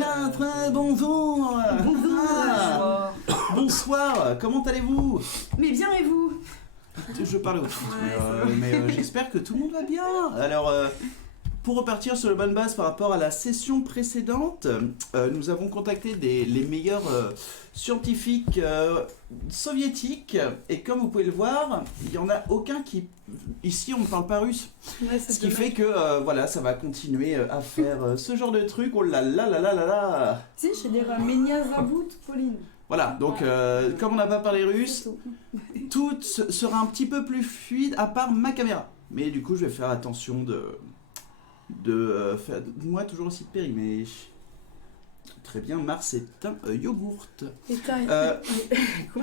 4, bonjour. Bonsoir, comment allez-vous? Mais bien et vous? Je parlais au titre, mais j'espère que tout le monde va bien. Alors, pour repartir sur le bonne base par rapport à la session précédente, nous avons contacté les meilleurs scientifiques soviétiques, et comme vous pouvez le voir, il n'y en a aucun qui... Ici, on ne parle pas russe. Ouais, Ce qui fait que, voilà, ça va continuer à faire ce genre de truc. Oh là là là là là là. Si, je vais dire Menia Zabout, Pauline. Voilà, donc comme on n'a pas parlé russe, tout sera un petit peu plus fluide à part ma caméra. Mais du coup, je vais faire attention de faire... Moi, toujours aussi périmé. Très bien, Mars est un yogourt. Et quoi?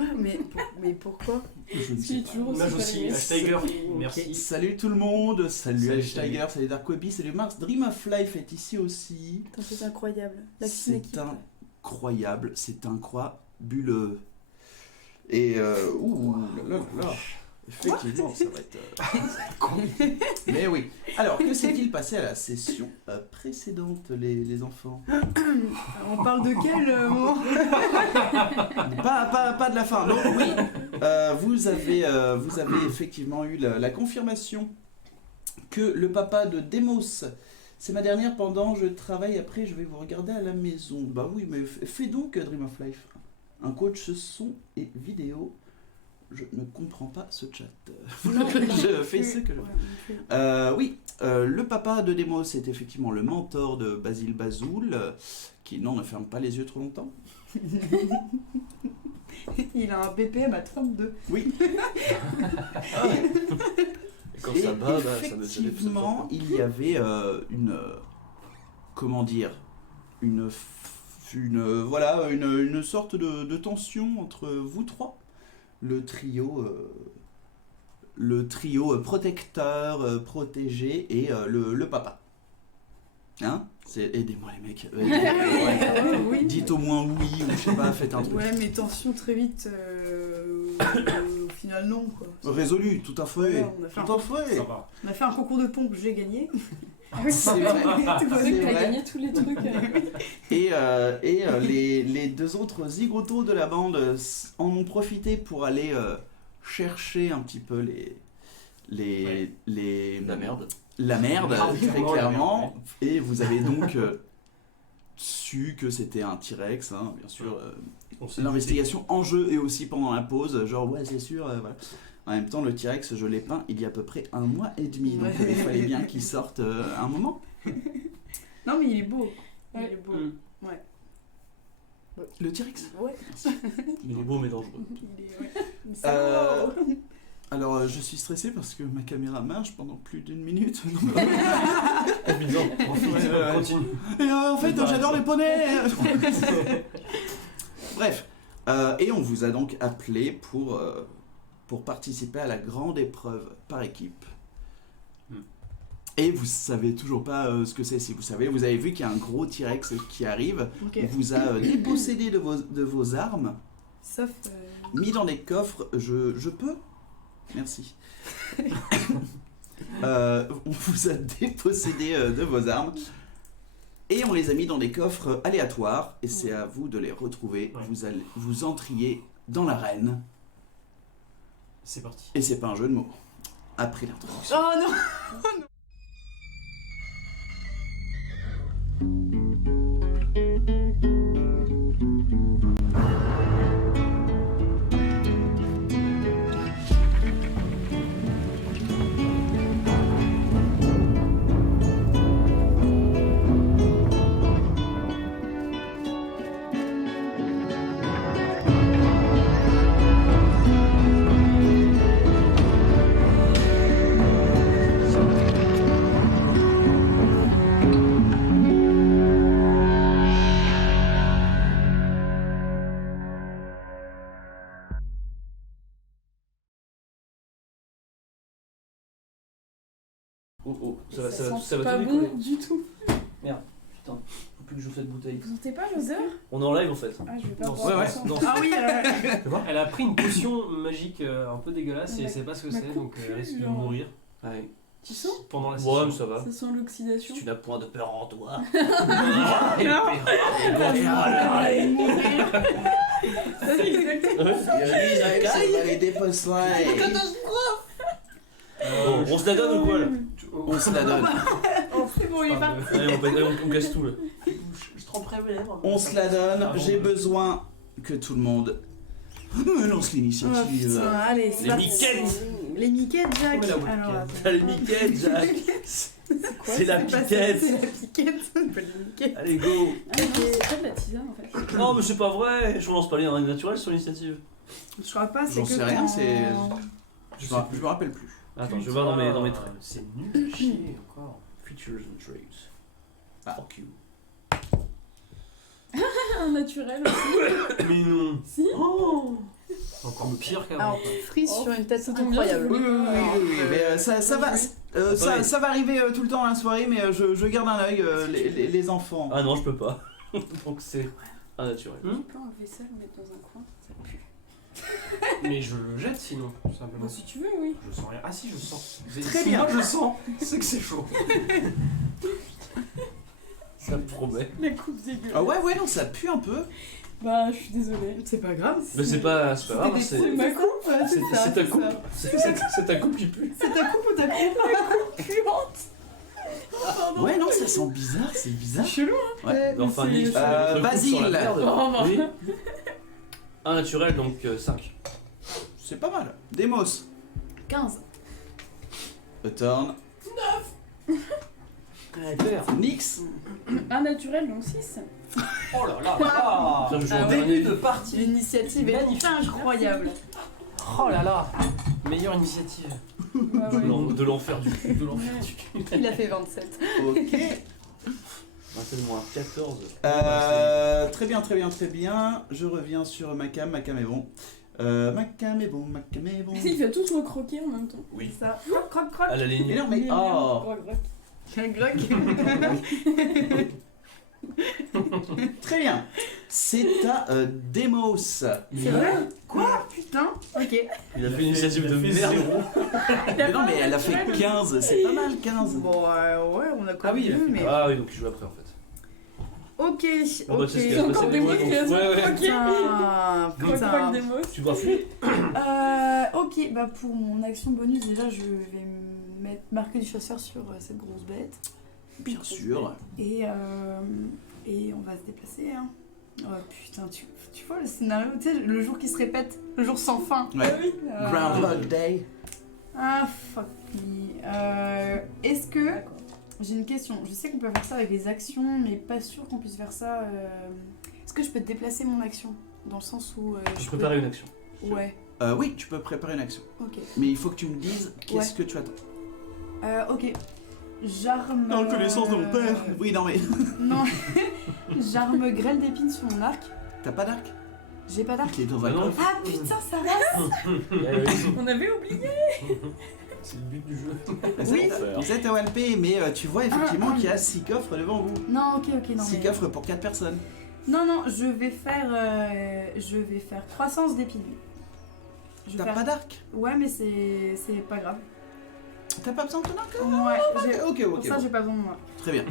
Mais pourquoi? Je ne sais pas. Moi aussi, Steiger, merci. Salut tout le monde, salut Salut, Steiger, salut Dark Webby, salut Mars. Dream of Life est ici aussi. C'est incroyable. C'est incroyable, c'est incroyable. Et ouh là là là. Effectivement, ça va être... Mais oui. Alors, que s'est-il passé à la session précédente, les enfants? On parle de quel moment? Pas de la fin. Donc oui, vous avez effectivement eu la confirmation que le papa de Demos, c'est ma dernière pendant je travaille, après je vais vous regarder à la maison. Bah oui, mais fais donc Dream of Life. Un coach son et vidéo. Je ne comprends pas ce chat. Je fais ce que je veux. Oui, le papa de Demos est effectivement le mentor de Basile Bazoul, qui non ne ferme pas les yeux trop longtemps. Il a un BPM à 32. Oui. Et quand ça bat, effectivement, il y avait comment dire, une sorte de tension entre vous trois. Le trio protecteur, protégé et le papa. Hein? Aidez-moi les mecs. Oui. Dites au moins oui ou je sais pas, faites un truc. Ouais, mais tension très vite. Au final, non quoi. Résolu, tout à fait. Ouais, on a fait un concours de pompe, j'ai gagné. C'est vrai. T'as gagné tous les trucs. Et les deux autres zigotos de la bande en ont profité pour aller chercher un petit peu La merde. La merde, très clairement. Merde, Et vous avez donc su que c'était un T-Rex, hein, bien sûr. L'investigation en jeu et aussi pendant la pause, genre ouais c'est sûr, voilà. En même temps, le T-Rex, je l'ai peint il y a à peu près 1 mois et demi, donc il fallait bien qu'il sorte un moment. Non, mais il est beau. Il est beau. Ouais. Le T-Rex? Ouais. Il est beau mais dangereux. Alors, je suis stressé parce que ma caméra marche pendant plus d'1 minute. Évident. Continue. Et en fait, j'adore les poneys. Bref. Et on vous a donc appelé pour participer à la grande épreuve par équipe. Et vous savez toujours pas ce que c'est. Si vous savez, vous avez vu qu'il y a un gros T-Rex qui arrive. Okay. On vous a dépossédé de vos armes. Sauf... Mis dans des coffres. Je peux? Merci. On vous a dépossédé de vos armes. Et on les a mis dans des coffres aléatoires. Et c'est à vous de les retrouver. Ouais. Vous entriez dans l'arène. C'est parti. Et c'est pas un jeu de mots. Après l'introduction. Oh non. Oh, ça va pas tout bon décoller. du tout. Merde, putain, faut plus que je fasse de bouteille. Vous sentez pas l'odeur? On est en live en fait. Ah, je vais pas Non, boire. ouais, non. Ah oui, Elle a pris une potion magique un peu dégueulasse et elle sait pas ce que c'est donc elle risque de mourir. Ouais. Tu sens? Pendant la Ouais, session. mais ça va. Ça sent l'oxydation. Si tu n'as point de peur en toi. C'est exactement ça. des punchlines. Bon, on se la donne ou quoi là? On se la donne. Oh, c'est bon, il est parti. Allez, on casse tout là. Je tremperai mes lèvres. On se la donne. Ah bon. J'ai besoin que tout le monde me lance Oh, l'initiative. putain, allez, c'est Les parti. miquettes. Les miquettes, Jack. Ouais, la Alors, miquette. attends. T'as les miquettes, Jack. C'est la C'est pas ça, piquette. C'est la piquette, c'est pas les miquettes. Allez, go. Ah non, c'est pas de la tisane en fait. Non, mais c'est pas vrai. Je relance pas les naturels sur l'initiative. Je crois pas, c'est J'en que sais rien, quand- c'est. Je me rappelle plus. Attends, je vais voir dans mes traits. C'est nul à chier encore. Features and traits. Ah. Fuck you. Un naturel aussi. Mais non. Si. Oh. C'est encore pire qu'avant. Alors, quoi. frise Oh, sur une tête ça tombe bien, incroyable. Oui, mais ça va. Attendez. Ça va arriver tout le temps à la soirée, mais je garde un œil, les enfants. Ah non, je peux pas. Donc c'est un naturel. Tu peux un vaisselle mettre dans un coin, ça pue. Mais je le jette sinon, tout simplement. Bon, si tu veux, oui. Je sens rien. Ah si, je sens. Très Si bien. moi je sens, c'est que c'est chaud. Ça me promet. La coupe dégueulasse. Ah ouais, non, ça pue un peu. Bah, je suis désolée. C'est pas grave. Mais c'est pas grave, C'était c'est Ma coupe, c'est ta coupe. C'est ta coupe qui pue. C'est ta coupe ou ta coupe puante. Ouais, non, ça sent bizarre, c'est bizarre. Chelou, Ouais. Mais enfin, Nick, tu mets notre coupe Basile. sur la merde. Oh, bah. Oui. Un naturel, donc 5. C'est pas mal. Demos. 15. Turn. Nix. Un naturel, donc 6. Oh là là là. Tiens, je joue Ah en ouais. dernier. Début de partie. L'initiative est Magnifique. incroyable. Oh là là. Meilleure initiative. Bah, ouais. De l'enfer du cul. De l'enfer du cul. Il a fait 27. Ok. Maintenant, 14. Très bien, très bien, très bien. Je reviens sur Macam. Macam est bon. Macam est bon, Macam est bon. Il va tous recroquer en même temps. Oui. C'est ça. Croc, croc, croc. À la ligne. Mais non, mais. Oh. Croc, croc. Un glock. Très bien. C'est à Demos. C'est vrai? Quoi? Putain. Ok. Il a fait une initiative de merde. Mais non, mais elle a fait 15. C'est pas mal, 15. Bon, ouais, on a quand Ah oui, même il a vu, fait mais. Ah oui, donc il joue après en fait. Ok, Bon, bah, ok. c'est ce qui C'est va se encore passer. des mots donc- qui restent Ouais, ouais. croqués. Putain, Croc, croc, putain. des mots. Tu dois fuir. Ok, bah pour mon action bonus, déjà je vais marquer du chasseur sur cette grosse bête. Bien sûr. Et on va se déplacer. Hein. Oh putain, tu vois le scénario, tu sais, le jour qui se répète, le jour sans fin. Ouais. oui. Groundhog Day. Ah fuck me. Est-ce que. D'accord. J'ai une question. Je sais qu'on peut faire ça avec les actions, mais pas sûr qu'on puisse faire ça. Est-ce que je peux déplacer mon action? Dans le sens où. Je préparer une action. Ouais, Oui, tu peux préparer une action. ok. Mais il faut que tu me dises qu'est-ce que tu attends. Ok. J'arme. Dans la connaissance de mon père. Oui, non, mais. Non. J'arme grêle d'épines sur mon arc. T'as pas d'arc? J'ai pas d'arc. Qui est dans un Ah non. coffre. Ah putain, ça va. On avait oublié. C'est le but du jeu. Oui. Vous êtes à OLP, mais tu vois effectivement qu'il y a 6 coffres devant vous. Non, ok, non. 6 mais- coffres pour 4 personnes. Non, je vais faire croissance d'épines. Je vais T'as faire- pas d'arc? Ouais, mais c'est pas grave. T'as pas besoin de ton arc? Ouais, Ok, pour ça, j'ai pas besoin de moi. Très bien.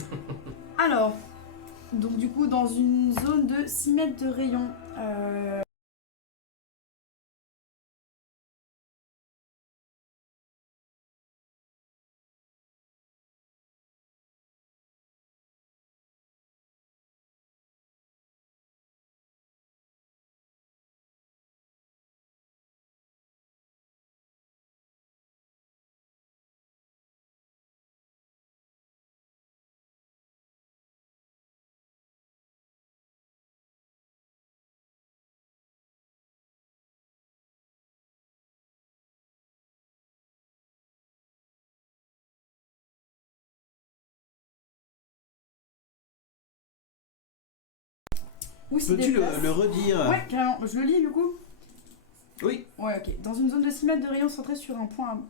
Alors, donc du coup, dans une zone de 6 mètres de rayon, où s'y Peux-tu déplace. le redire? Ouais, carrément. Je le lis du coup. Oui. Ouais, ok. Dans une zone de 6 mètres de rayon centrée sur un point.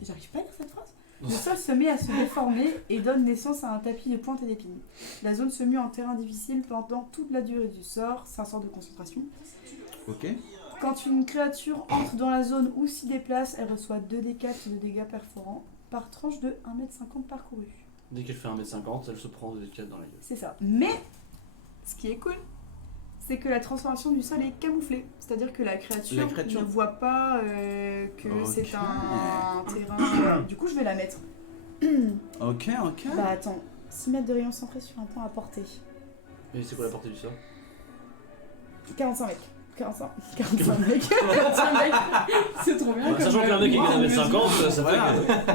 J'arrive pas à lire cette phrase. Le sol se met à se déformer et donne naissance à un tapis de pointes et d'épines. La zone se mue en terrain difficile pendant toute la durée du sort. C'est un sort de concentration. Ok. Quand une créature entre dans la zone ou s'y déplace, elle reçoit 2d4 de dégâts perforants. par tranche de 1,50 m parcouru. Dès qu'elle fait 1m50, elle se prend 2d4 dans la gueule. C'est ça. Mais, ce qui est cool, c'est que la transformation du sol est camouflée. C'est-à-dire que la créature ne voit pas que c'est un terrain... Voilà. Du coup, je vais la mettre. Ok. Bah attends, 6 mètres de rayon centré sur un point à portée. Et c'est quoi la portée du sol? 45 mètres. 45 mètres. C'est trop bien. Bah, sachant qu'un mec qui gagne 1m50, ça Voilà. fait que...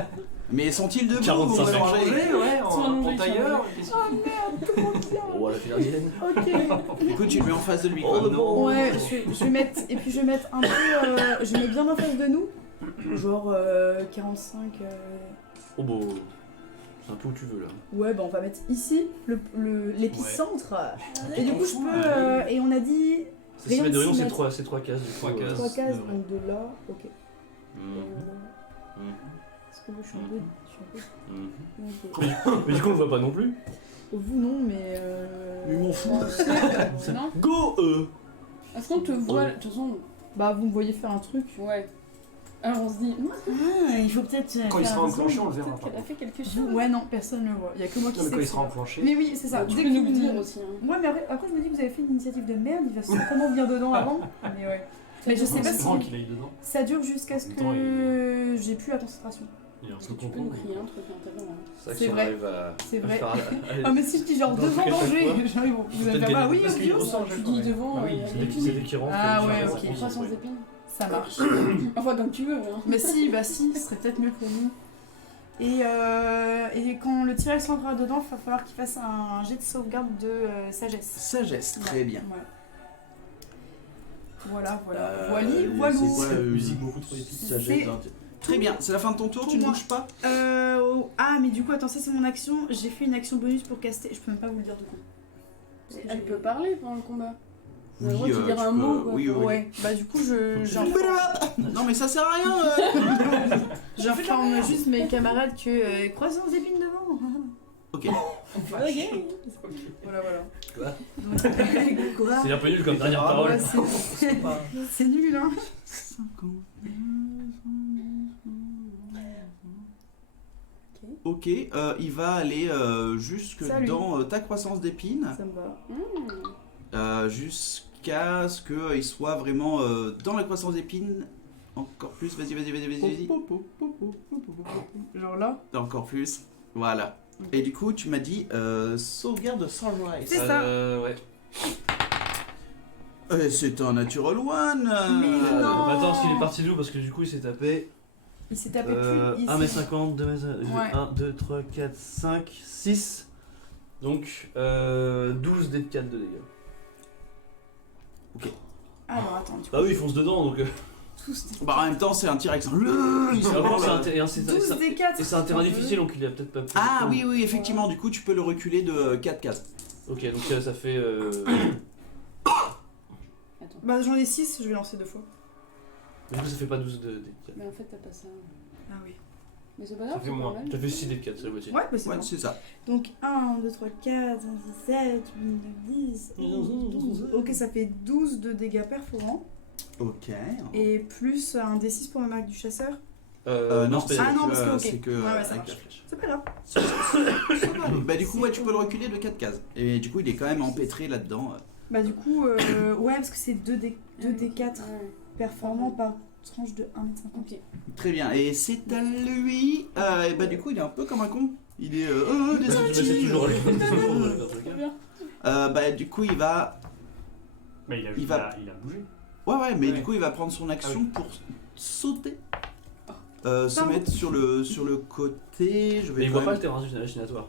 Mais sont-ils debout 45 ou secondes. allongés Ouais, Sont allongés, en tailleur. Oh merde, trop bien. Oh, la finardienne. Ok. Écoute, tu le mets en face de lui. Oh, quoi. non. Ouais, je vais mettre... Et puis je vais mettre un peu... je mets bien en face de nous. Genre 45... Oh, bah... C'est un peu où tu veux, là. Ouais, bah on va mettre ici, l'épicentre. Et du coup, je peux... et on a dit... C'est 6 Rayon mètres de rayon, de c'est 6 3 cases. Du coup, 3 cases. 3 cases, Ouais. donc de là... Ok. Mhm. Est-ce que moi, je suis un peu... Mhm. Mais du coup, on le voit pas non plus. Vous, non, mais... Mais m'en fous. Non. Go Est-ce qu'on te voit. De toute façon, Bah, vous me voyez faire un truc. ouais. Alors on se dit, Ah, il faut peut-être... Quand il sera enclenché, on le verra. peut-être qu'elle a fait quelque chose. Ouais, non, personne ne le voit. Il y a que moi qui Non, mais sais. quand il que sera c'est- enclenché. Mais oui, c'est ça. Tu Dès peux que nous le vous- dire aussi. Hein. Ouais, mais après, je me dis que vous avez fait une initiative de merde, il va certainement venir dedans avant. Mais ouais. Mais je sais pas C'est si grand qu'il aille dedans. ça dure jusqu'à ce Attends, que j'ai plus la concentration. Il est un Est-ce peu que tu peux con. nous crier un truc à l'intérieur? C'est vrai que C'est si on vrai. arrive à... C'est vrai. à faire- Ah, mais si je dis genre Dans devant le truc à chaque danger, fois. j'arrive, vous allez Peut-être faire bah gagner oui, parce qu'il obvious. ressort. Tu dis devant. Ah oui, C'est dès qu'il rentre. Ah il ouais, fait ok. ça, 300 oui. épines. Ça marche. Enfin, comme tu veux. Hein. Mais si, bah si, ce serait peut-être mieux pour nous. Et quand le tirage s'entrera dedans, il va falloir qu'il fasse un jet de sauvegarde de sagesse. Sagesse, très bien. Voilà, Euh, voilou. c'est quoi, Musique beaucoup trop épique. sagesse, hein. Très bien, c'est la fin de ton tour, Pour tu ne moi. bouges pas. Ah, mais du coup, attends, ça c'est mon action. J'ai fait une action bonus pour caster. Je peux même pas vous le dire du coup. Parce que Elle j'ai- peut parler pendant le combat. On a le Oui, droit de dire tu un peux- mot. quoi. oui, oui. Ouais, bah du coup, Non mais ça sert à rien. j'informe juste mes camarades que croissance d'épines devant. Ok. Voilà. Quoi Donc, quoi C'est un peu nul comme dernière Ah, parole. Ouais, c'est nul, hein. Ok, il va aller jusque Salut. dans ta croissance d'épines, Ça me va. jusqu'à ce qu'il soit vraiment dans la croissance d'épines. Encore plus, vas-y. Genre là. Encore plus, voilà. Et du coup, tu m'as dit sauvegarde de Sunrise. C'est ça. Ouais. C'est un natural one. Mais non. Bah attends, parce qu'il est parti d'où? Parce que du coup, il s'est tapé Il s'est tapé plus. 1m50, 2m, Ouais. 1, 2, 3, 4, 5, 6. Donc 12 d de 4 de dégâts. Alors attends, du coup. Bah oui, il fonce dedans donc. Tous des... Bah en même temps, c'est un T-Rex. Il se Après, prend c'est un le- ter- et un- c'est- 12 c'est- des 4. et c'est un terrain difficile donc il a peut-être pas pu. Ah oui, effectivement, du coup, tu peux le reculer de 4 cases. Ok, donc ça fait. Attends. Bah j'en ai 6, je vais lancer 2 fois. Du coup, ça fait pas 12 de 4. Mais en fait, t'as pas ça. Ah oui. Mais c'est pas Ça grave, fait c'est moins. normal. Ça fait 6 d de 4, c'est la moitié. Ouais, bah c'est Ouais, bon. c'est ça. Donc 1, 2, 3, 4, 5, 6, 7, 8, 9, 10, 11, 12. Ok, ça fait 12 de dégâts perforants. Ok. Et plus un D6 pour ma marque du chasseur. Non, c'est Ah non, parce que, ok. c'est que Ouais, ouais, avec ça la marche. flèche. C'est pas grave. Ça va aller. Bah du coup, ouais, tu peux le reculer de 4 cases. Et du coup, il est quand même empêtré là-dedans. Bah du coup, ouais, parce que c'est 2D4 Ouais. performants par tranche de 1m50. Ok. Très bien. Et c'est à lui. Et bah du coup, il est un peu comme un con. Il est des Bah, c'est outils. toujours lui. Trop bien. Bah du coup, il va. Mais il a Il va- bougé. Ouais, mais Ouais. du coup, il va prendre son action Ah oui. pour sauter. Se Pardon. mettre sur le côté. Je vais Mais il quand voit même- pas le terrain hallucinatoire.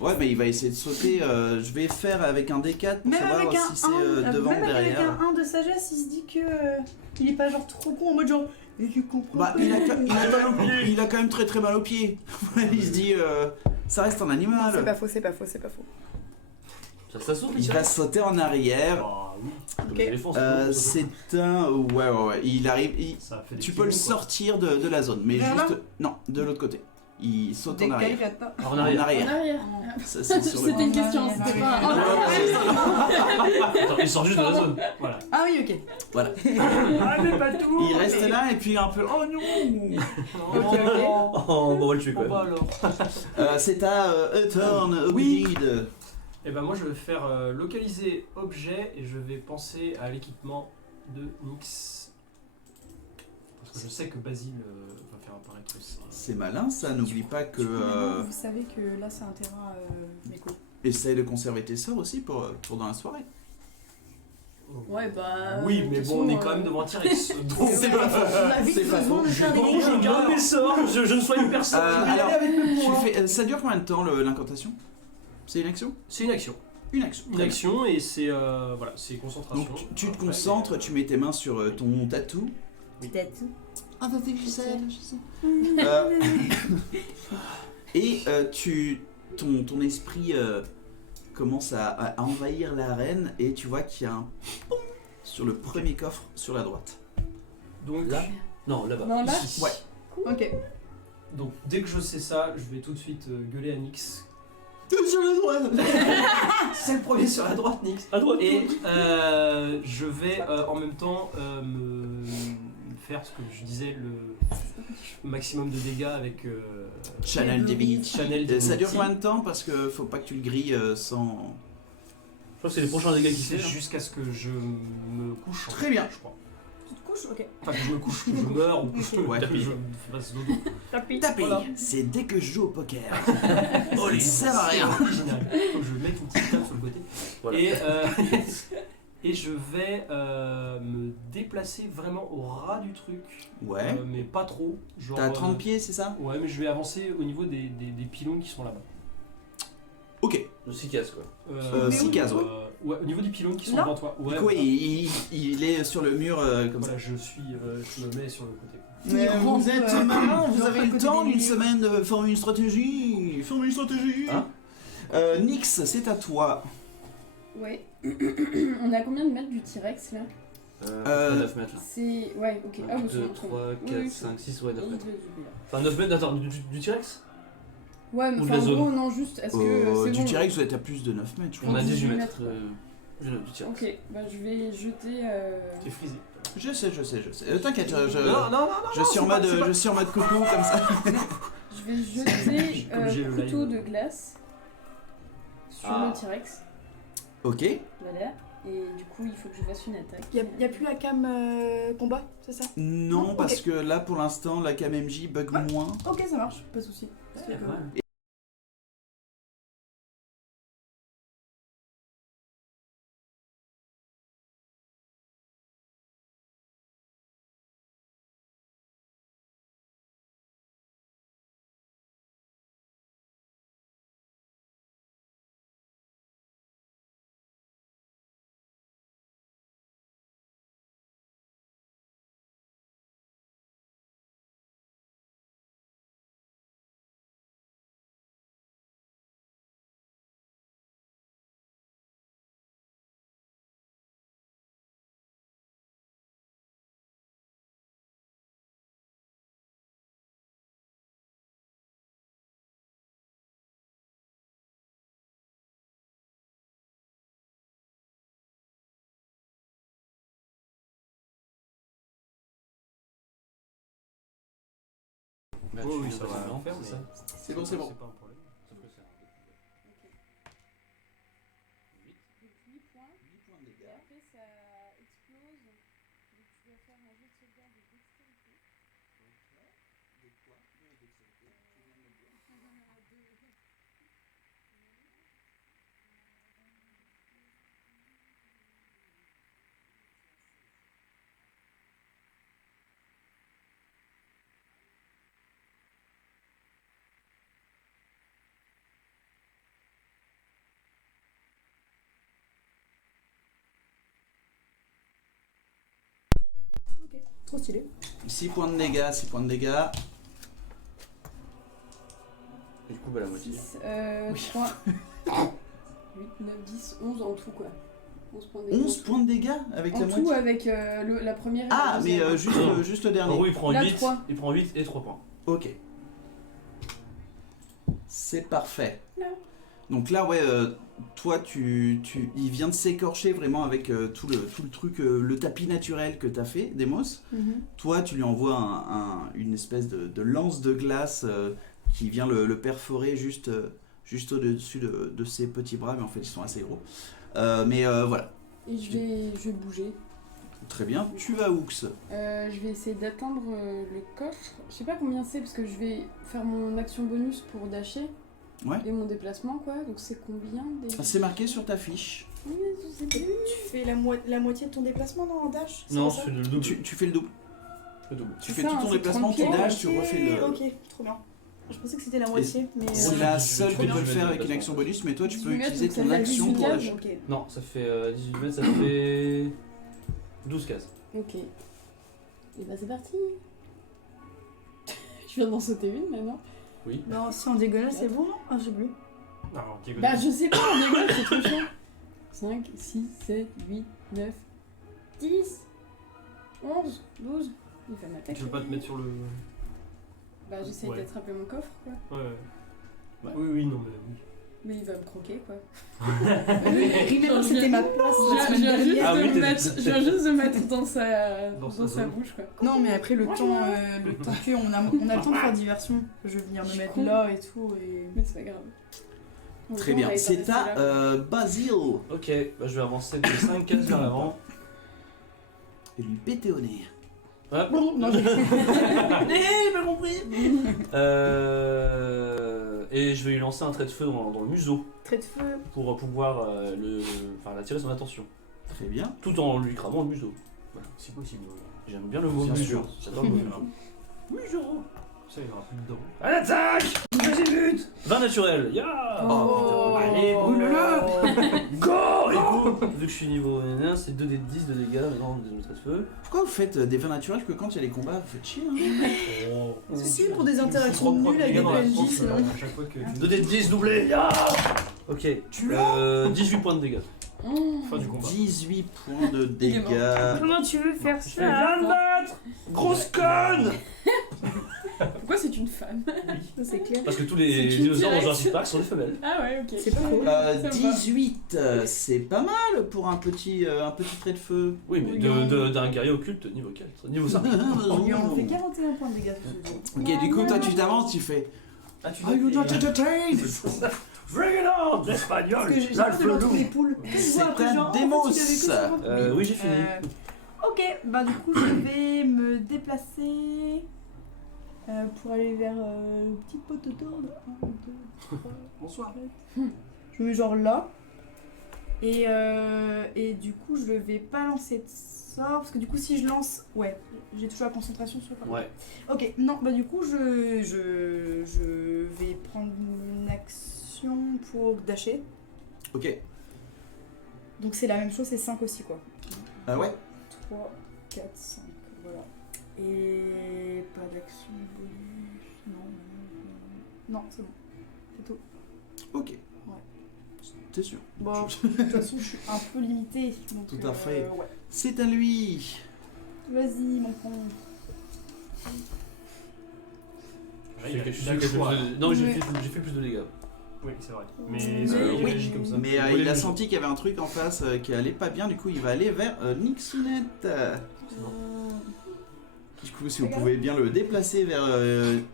Ouais, mais il va essayer de sauter. Je vais faire avec un D4 pour Même savoir avec un si c'est 1, devant ou même avec derrière. un 1 de sagesse, il se dit que il est pas genre trop con en mode genre et tu comprends Bah, pas. il a quand même très très mal aux pieds. Il se dit, ça reste un animal. C'est pas faux, c'est pas faux, c'est pas faux. Ça saute, Il va sauter en arrière. Ah oui, Comme Ok. les éléphants, C'est un. Ouais. Il arrive. ça fait des Tu petits peux le bons, quoi. sortir de la zone, mais Vers là juste. Non, de l'autre côté. Il saute en arrière. En En arrière. En arrière. arrière. Ça, c'est sur le. C'était une question, c'était pas. Attends, il sort juste de la zone. Voilà. Ah Ah oui, ok. Voilà. Ah, mais pas tout. Il reste là et puis un peu. Oh non. Ok, ok. Oh, bon, on va le tuer quand Bon, même. bah alors. C'est à Turn Oui. Ogbid. Et ben moi je vais faire localiser objet et je vais penser à l'équipement de Nyx. Parce que je sais que Basile va faire apparaître ça. C'est malin ça, n'oublie pas que. Maintenant, vous savez que là, c'est un terrain méco. Essaye de conserver tes sorts aussi pour dans la soirée. Ouais, bah. Oui, de mais toute bon, on est façon, quand même devant T-Rex. Donc C'est pas faux. On a vite C'est pas besoin faux. de faire des Bon, dégâts. je garde mes sorts, je ne soigne personne. Alors, avec mes tu points. fais, ça dure combien de temps l'incantation? C'est une action? C'est une action. Une action. Une Très bien. action et c'est voilà, c'est concentration. Donc tu te Après, concentres, tu mets tes mains sur ton tatou. Peut-être. Ah, ça fait que je sais. Et ton esprit commence à envahir l'arène et tu vois qu'il y a un pom sur le premier coffre sur la droite. Donc, Là Non, là-bas. Non, là ici. Ouais. Ok. Donc dès que je sais ça, je vais tout de suite gueuler à Nyx. Sur la droite. C'est le premier sur la droite, Nyx. À droite. Et je vais en même temps me faire ce que je disais, le maximum de dégâts avec Channel Divinity. Channel Divinity. Ça dure combien de temps? Parce que faut pas que tu le grilles sans. Je crois que c'est les prochains dégâts qui C'est fait. jusqu'à ce que je me couche. Très bien. Je crois. Tu te couches? Ok. Enfin, que je me couche, que je meurs ou que je, Ouais. que je fasse dodo. Tapis. Tapez, Voilà. c'est dès que je joue au poker. Oh, il sert à rien. Original. Faut que je mette une petite table sur le côté. Voilà. Et je vais me déplacer vraiment au ras du truc. Ouais. Mais pas trop. Genre, T'as 30 pieds, c'est ça? Ouais, mais je vais avancer au niveau des pylônes qui sont là-bas. Ok. Le 6 cases quoi. 6 cases, ouais. Ouais, au niveau des pylônes qui sont Là devant toi. Ouais, Du coup, il est sur le mur comme voilà, ça. je me mets sur le côté. Mais vous êtes malin, vous avez le temps d'une d'une semaine de former une stratégie. Former une stratégie. Hein Nyx, c'est à toi. Ouais. On a combien de mètres du T-Rex là 9 mètres là. C'est. Ouais, ok. Ah, 1, bon, 2, c'est 3, bon. 4, Oui, 5, 6, ouais, 9 oui, mètres. oui, oui, oui. Enfin, 9 mètres, attends, du T-Rex Ouais, mais Ou de enfin, la en zone. gros, non, juste. Est-ce que. c'est Du bon, T-Rex, vous êtes à plus de 9 mètres, je On crois. a 18 18 mètres. mètres. Du T-Rex. Ok, bah je vais jeter. T'es frisé. Je sais. T'inquiète, Non, non, je suis en mode, je suis en mode coucou comme ça. Je vais jeter Comme j'ai le couteau live. de glace sur Ah. le T-Rex. Ok. Voilà. Et du coup, il faut que je fasse une attaque. Y a plus la cam combat, c'est ça? Non, Non, parce ok. que là, pour l'instant, la KMMJ bug moins. Ok, ça marche, pas de soucis. Parce que- Bah, Oh, tu oui, viens ça de va passer en devant, faire, c'est mais- ça C'est bon, c'est bon. C'est pas un problème. Sauf que c'est- Donc 8 points. Et après, ça explose. Donc tu vas faire un jeu de sauvegarde de dextérité. Trop stylé. 6 points de dégâts, 6 points de dégâts. Et du coup, bah la moitié. 6, 3, 8, 9, 10, 11 en tout quoi. 11 points de dégâts. 11 points de dégâts avec En la tout moitié. avec la première et Ah, la mais deuxième. juste le En dernier. gros, il prend Là, 8, 3. il prend 8 et 3 points. Ok. C'est parfait. Là. Donc là, ouais, toi, il vient de s'écorcher vraiment avec tout le truc, le tapis naturel que t'as fait, Demos. Toi, tu lui envoies une espèce de lance de glace qui vient le perforer juste au-dessus de ses petits bras, mais en fait, ils sont assez gros. Mais voilà. Et je vais bouger. Très bien. Tu vas Hooks. Je vais essayer d'atteindre le coffre. Je sais pas combien c'est parce que je vais faire mon action bonus pour dasher. Ouais. Et mon déplacement quoi. Donc c'est combien déjà? C'est marqué sur ta fiche. Oui, je sais plus. Tu fais la moitié de ton déplacement dans le dash? c'est Non, ça je fais le double. Tu fais le double. Le double. Tu C'est fais ça, tout ton c'est déplacement, 30 tu pieds. dashes, tu refais le... Ok, trop bien. Je pensais que c'était la moitié, mais... C'est Ouais, la tu seule fais qu'on peut du le faire avec une déplacement. action bonus, mais toi tu peux 18 mètres, utiliser donc ça ton fait action 18 pour cases. dasher. Ok. Non, ça fait 18 mètres, ça fait 12 cases. Ok. Et bah c'est parti. Je viens d'en sauter une maintenant. Non, si en diagonale, c'est bon? Ah, j'ai plus. Alors, Bah je sais pas, en diagonale c'est trop chiant. 5, 6, 7, 8, 9, 10, 11, 12. Il va m'attaquer. Tu veux pas te mettre sur le. Bah j'essaie Ouais. d'attraper mon coffre quoi. Ouais. Ouais. Oui, non, mais oui. Mais il va me croquer quoi. Remember, c'était ma place la Je semaine viens juste, dernière. Ah oui, de, t'es- mettre, je viens juste de mettre dans sa, Dans sa dans sa zone. bouche quoi. Non, mais après, le Bonjour. temps qu'on a le temps de faire diversion. Je vais venir Je me suis mettre con. là et tout. Et... Mais c'est pas grave. En Très gros, on bien, va c'est rester à là. Basile. Ok, bah, je vais avancer de 5 cases vers l'avant. Et lui péter au nez. Hop. Non, j'ai pas compris. Et je vais lui lancer un trait de feu dans le museau trait de feu. pour pouvoir attirer son attention. Très bien. Tout en lui cramant le museau. Si possible. J'aime bien le mot Bien museau. sûr. J'adore le mot museau. Museau. Ça, il y aura plus dedans. À l'attaque! Vas-y, but! 20 naturel, ya! Oh, Allez, brûle-le. Go! Et coup, vu que je suis niveau 1, c'est 2 des 10 de dégâts, maintenant des traits de feu. Pourquoi vous faites des vins naturels que quand il y a les combats, vous faites chier hein? Oh. Si, pour des interactions Trop nulles avec dégâts des dans la PNJ, tronche, sinon. à chaque fois que 2 des 10 doublés, ya! Ok, 18 points de dégâts. fin du combat. 18 points de Il est mort. dégâts. Comment tu veux faire Je viens de battre! Grosse conne! Pourquoi c'est une femme? Ça, c'est clair. Parce que tous C'est les qui dinosaures dans direct Jurassic Park sont des femelles. Ah ouais, ok. C'est pas faux. Ça me va. 18, c'est pas mal pour un petit trait de feu. Oui, mais d'un guerrier occulte niveau 4, niveau 5. On lui en fait 41 points de dégâts. Ok, du coup, toi tu t'avances, tu fais. Ah, tu Are you not entertained? Bring it on, Parce l'espagnol! que j'ai pas de l'autre des poules. C'est un démos. Oui, j'ai fini. Ok, bah du coup je vais me déplacer pour aller vers le petit pot autour de 1, 2, 3, Bonsoir. je me mets genre là. Et du coup je vais pas lancer de sort parce que du coup si je lance, ouais, j'ai toujours la concentration sur le Ouais. Ok, non, bah du coup je vais prendre une action pour dasher. Ok. Donc c'est la même chose, c'est 5 aussi quoi. Ah ouais. 3, 4, 5, voilà. Et pas d'action bonus. Non, c'est bon. C'est tout. Ok. T'es sûr? Bon, de toute façon, je suis un peu limitée. Donc, Tout à fait. Ouais. C'est à lui. Vas-y, mon con. Il a Je suis le choix. Non, j'ai Ouais. fait plus de dégâts. Oui, c'est vrai. Mais- Mais c'est vrai qu'il oui, réagit comme ça. Mais il a senti qu'il y avait un truc en face qui allait pas bien, du coup il va aller vers Nixounette. Du coup, si vous pouvez bien le déplacer vers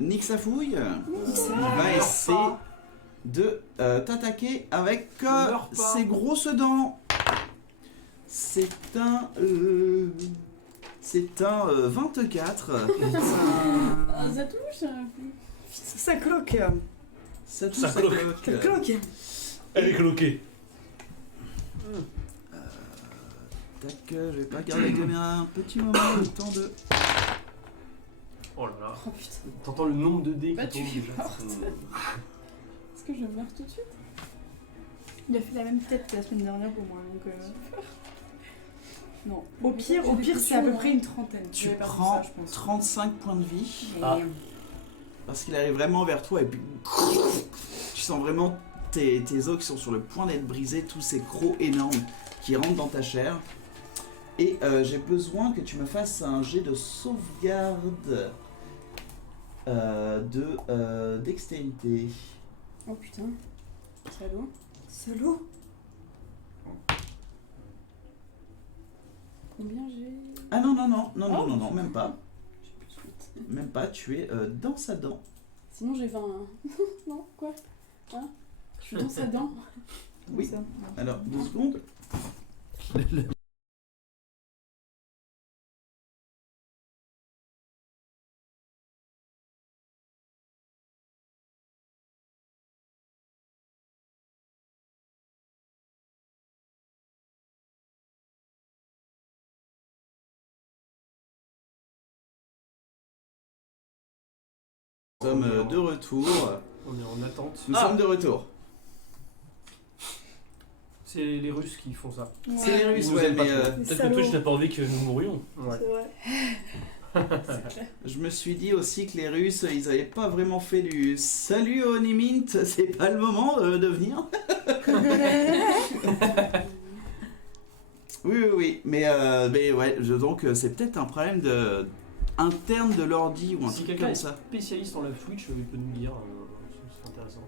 Nixafouille, il va essayer de t'attaquer avec Meurs pas. ses grosses dents. C'est un 24. Ah, ça touche hein. Ça cloque. Ça touche, Ça ça cloque. Ça cloque. cloque. Elle est cloquée. Tac, je vais pas garder la caméra un petit moment, le temps de... Oh là là. Oh putain. T'entends le nombre de dés Bah, qui tu tombent es déjà. morte. Est-ce que je meurs tout de suite? Il a fait la même tête que la semaine dernière pour moi. Donc, non. Au pire, c'est à peu près une trentaine. Tu J'avais perdu prends ça, je pense. 35 points de vie. Et- Ah. Parce qu'il arrive vraiment vers toi et puis tu sens vraiment tes os qui sont sur le point d'être brisés, tous ces crocs énormes qui rentrent dans ta chair. Et j'ai besoin que tu me fasses un jet de sauvegarde de dextérité. Oh putain. Salaud. Salaud. Combien j'ai. Ah non, même pas. J'ai plus de 8. Même pas, tu es dans sa dent. Sinon j'ai 20. Non, quoi? Hein? Je suis dans sa dent. Oui. Ça. Alors, 2 secondes. Nous sommes de retour. On est en attente. Nous sommes de retour. C'est les Russes qui font ça. C'est les Russes, Vous ouais, êtes pas mais trop. Peut-être que salauds. Twitch n'a pas envie que nous mourions. Ouais. C'est vrai. C'est clair. je me suis dit aussi que les Russes, ils avaient pas vraiment fait du salut Onimint, c'est pas le moment de venir. Oui, mais ouais, donc c'est peut-être un problème interne de l'ordi ou un Si truc quelqu'un comme est ça. spécialiste en live Twitch, il peut nous le dire. C'est intéressant.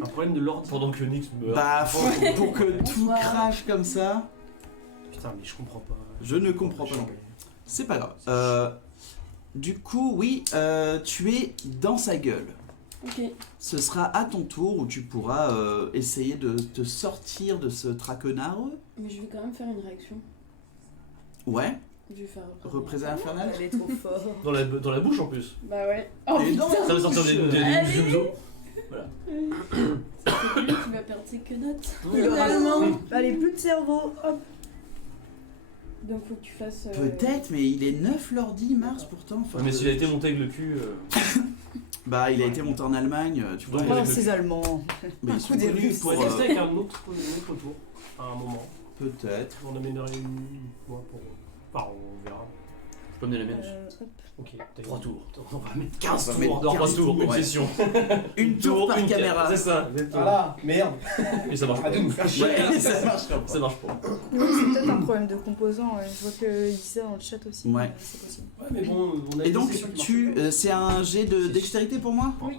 Un problème de l'ordi. Pendant que Nix meurt. Bah, pour que tout Bonsoir. crache comme ça, Putain, mais je comprends pas. je ne comprends pas non plus. C'est pas grave. Du coup, oui, tu es dans sa gueule. Ok. Ce sera à ton tour où tu pourras essayer de te sortir de ce traquenard. Mais je vais quand même faire une réaction. Ouais, Je vais faire. représailles infernale. Elle est trop forte. Dans la bouche en plus. Bah ouais. Oh Et non, putain. Ça va sortir des Allez. zumzo. C'est lui qui va perdre ses quenottes. Il aura Finalement. Allez, plus de cerveau. Hop. Donc faut que tu fasses. Peut-être, mais il est neuf l'ordi, Mars pourtant. Enfin, Mais s'il a été monté avec le cul. Bah, il a été monté en Allemagne, tu vois. Ouais, Oh, avec ces Allemands. Mais un ils sont coup des connus Russes. pour. On va tester avec un autre tour à un moment. Peut-être. On amènerait une fois pour. Enfin, on verra. Je peux amener la mienne. Hop. Ok, 3 tours. On va mettre 15 On va tours. mettre Dans 3 15 tours, une ouais. session. Une tour par une caméra. C'est ça, exactement. Voilà, merde. Et ça marche pas. Arrêtez de nous faire chier. Ouais, ça marche pas. Ça marche pas. Oui, c'est peut-être un problème de composants. Je vois que Issa dans le chat aussi. Ouais. C'est possible. Ouais, mais bon, on a Et une donc, session qui tu, marche bien. c'est un jet de dextérité pour moi. Oui.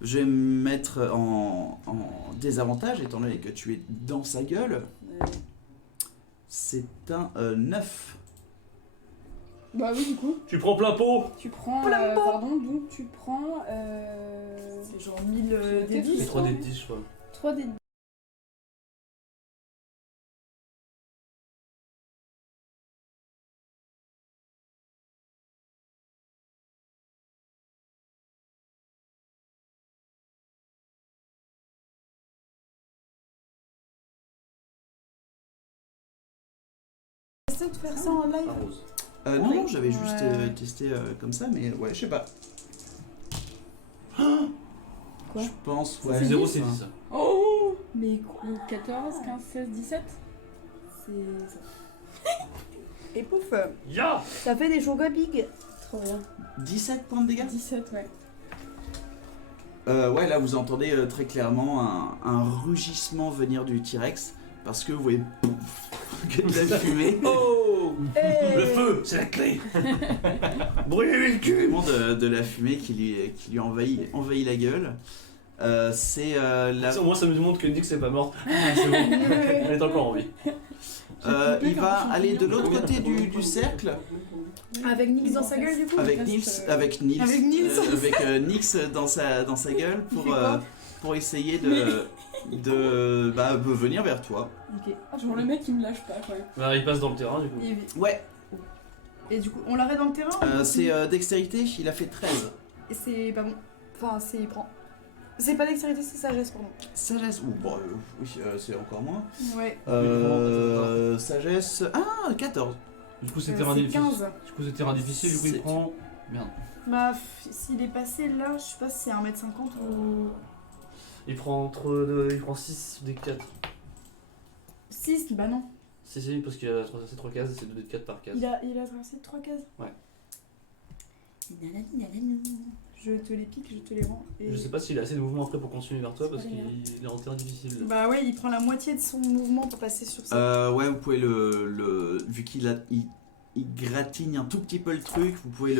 Je vais me mettre en désavantage étant donné que tu es dans sa gueule. C'est un 9. Bah oui, du coup. Tu prends plein pot. Tu prends. Plein pot. Pardon, donc tu prends. C'est genre 1000 des C'est 10. Et 3 des 10, je crois. 3 des. Essaie de faire ça en live. Arrose. Non, j'avais juste Ouais. testé comme ça, mais ouais, je sais pas. Quoi Je pense, Ça, ouais. c'est 0, dix, c'est 10 ça. Oh Mais quoi 14, 15, 16, 17 C'est ça. Et pouf, Ya. ça fait des chocolat big. Trop bien. 17 points de dégâts. 17, ouais. Ouais, là vous entendez très clairement un rugissement venir du T-Rex parce que vous voyez pouf, que de la fumée. Oh. Hey. Le feu, c'est la clé. Brûlez le cul. Vraiment de la fumée qui lui envahit la gueule. C'est la. Au moins ça me montre que Nix c'est pas morte. Ah, c'est bon. Elle est encore en vie. Il va aller de l'autre côté du cercle Avec Nix dans sa gueule du coup. avec reste, Nils, avec Nils, Avec Nils. avec Nix dans sa gueule Il pour fait quoi pour essayer de venir vers toi. Ok. Genre le mec il me lâche pas quand même. Bah, il passe dans le terrain du coup. Ouais, Et du coup, on l'arrête dans le terrain c'est dextérité, il a fait 13. Et c'est pas bon. Enfin, c'est il prend. C'est pas dextérité, c'est sagesse, pardon. Sagesse, ou bon, oui, c'est encore moins. Ouais. Sagesse, 14. Du coup c'est C'est terrain difficile. 15. Du coup c'est terrain difficile, du coup il C'est- prend. Merde. Bah, s'il est passé là, je sais pas si c'est 1m50 ou. Il prend 6 des 4. 6, bah non. Si, parce qu'il a traversé 3 cases et c'est 2 des 4 par case. Il a traversé 3 cases. Ouais. Je te les pique, je te les rends. et- Je sais pas s'il a assez de mouvement après pour continuer vers toi parce C'est qu'il pas est en terrain difficile. Bah ouais, il prend la moitié de son mouvement pour passer sur ça. Ouais, vous pouvez vu qu'il a, il gratigne un tout petit peu le truc. Vous pouvez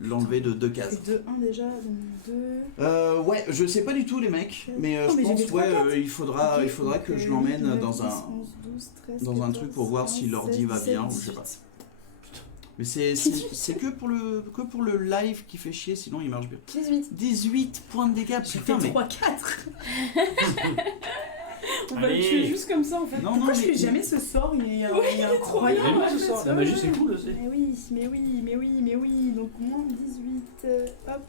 l'enlever de 2 cases. C'est 2-1 déjà, donc 2. Ouais, je sais pas du tout les mecs, mais Oh, je mais j'ai pense des trois cartes. il faudra que je l'emmène dans un 12, 13, dans un 14, truc pour voir si 15, l'ordi va 17, bien ou je sais pas. 18. Mais c'est que pour le live qui fait chier, sinon il marche bien. 18. 18 points de dégâts, putain mais 3-4. On va le Allez. tuer juste comme ça en fait. non Pourquoi non je fais mais jamais ce sort? Il est Oui, il est incroyable. trop bien. Mais oui, ce soir, la magie c'est cool aussi. Mais oui. Donc moins 18. Hop.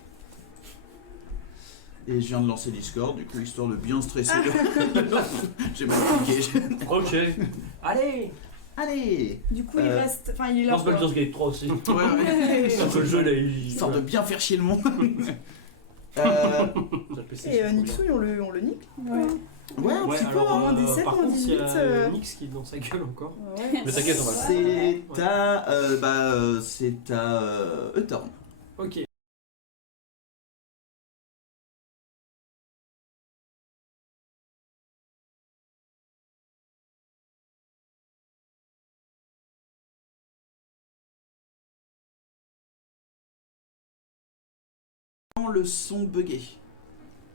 et je viens de lancer Discord du coup histoire de bien stresser. J'ai mal cliqué. Ok. Allez. Allez. Du coup, il reste. Enfin, il est là. Lance quoi. Baldur's Gate 3 aussi. Ouais. Sauf que le jeu là, il. Histoire de bien faire chier le monde. Et Nixouille, on le nique. Ouais. Ouais, un Ouais, petit peu. alors, moins 17, par moins contre, il y 18, a Nix qui est dans sa gueule encore. Ouais. Mais t'inquiète, on va C'est à Euthorn. Ok. Le son bugué.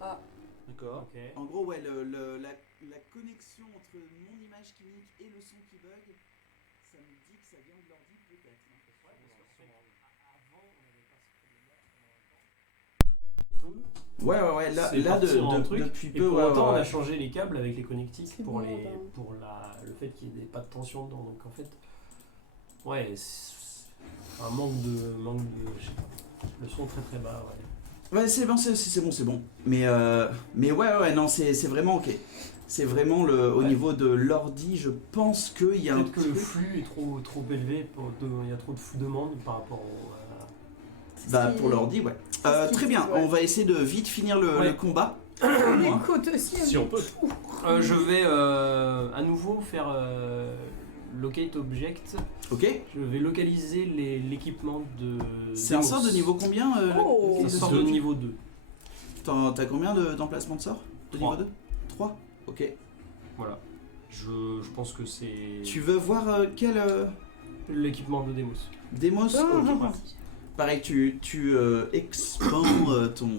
D'accord. Ok. En gros, ouais, la connexion entre mon image qui nique et le son qui bug, ça me dit que ça vient de l'ordi peut-être. Ouais, là, C'est là parti en truc, depuis Et peu, pour ouais, autant, on ouais. a changé les câbles avec les connectiques C'est pour, bon, les, pardon. pour le fait qu'il n'y ait pas de tension dedans. Donc en fait, ouais, c'est un manque de. Je sais pas. Le son très très bas, ouais. Ouais, c'est bon. Mais ouais, non, c'est vraiment ok. C'est vraiment au Ouais. niveau de l'ordi, je pense qu'il y a un Peut-être que le truc. flux est trop élevé, il y a trop de demandes par rapport Bah, pour l'ordi, ouais. Très bien, ouais. on va essayer de vite finir le Ouais. combat. Écoute aussi. Si on peut. Je vais à nouveau faire locate object. Ok. Je vais localiser l'équipement de. C'est un Demos. sort de niveau combien Oh. C'est un sort de niveau 2. T'as combien d'emplacements de sort de niveau Trois. 2 3. Ok. Voilà. Je pense que c'est Tu veux voir quel l'équipement de Demos. Demos Oh, Ok. oh, Pareil, tu expands ton.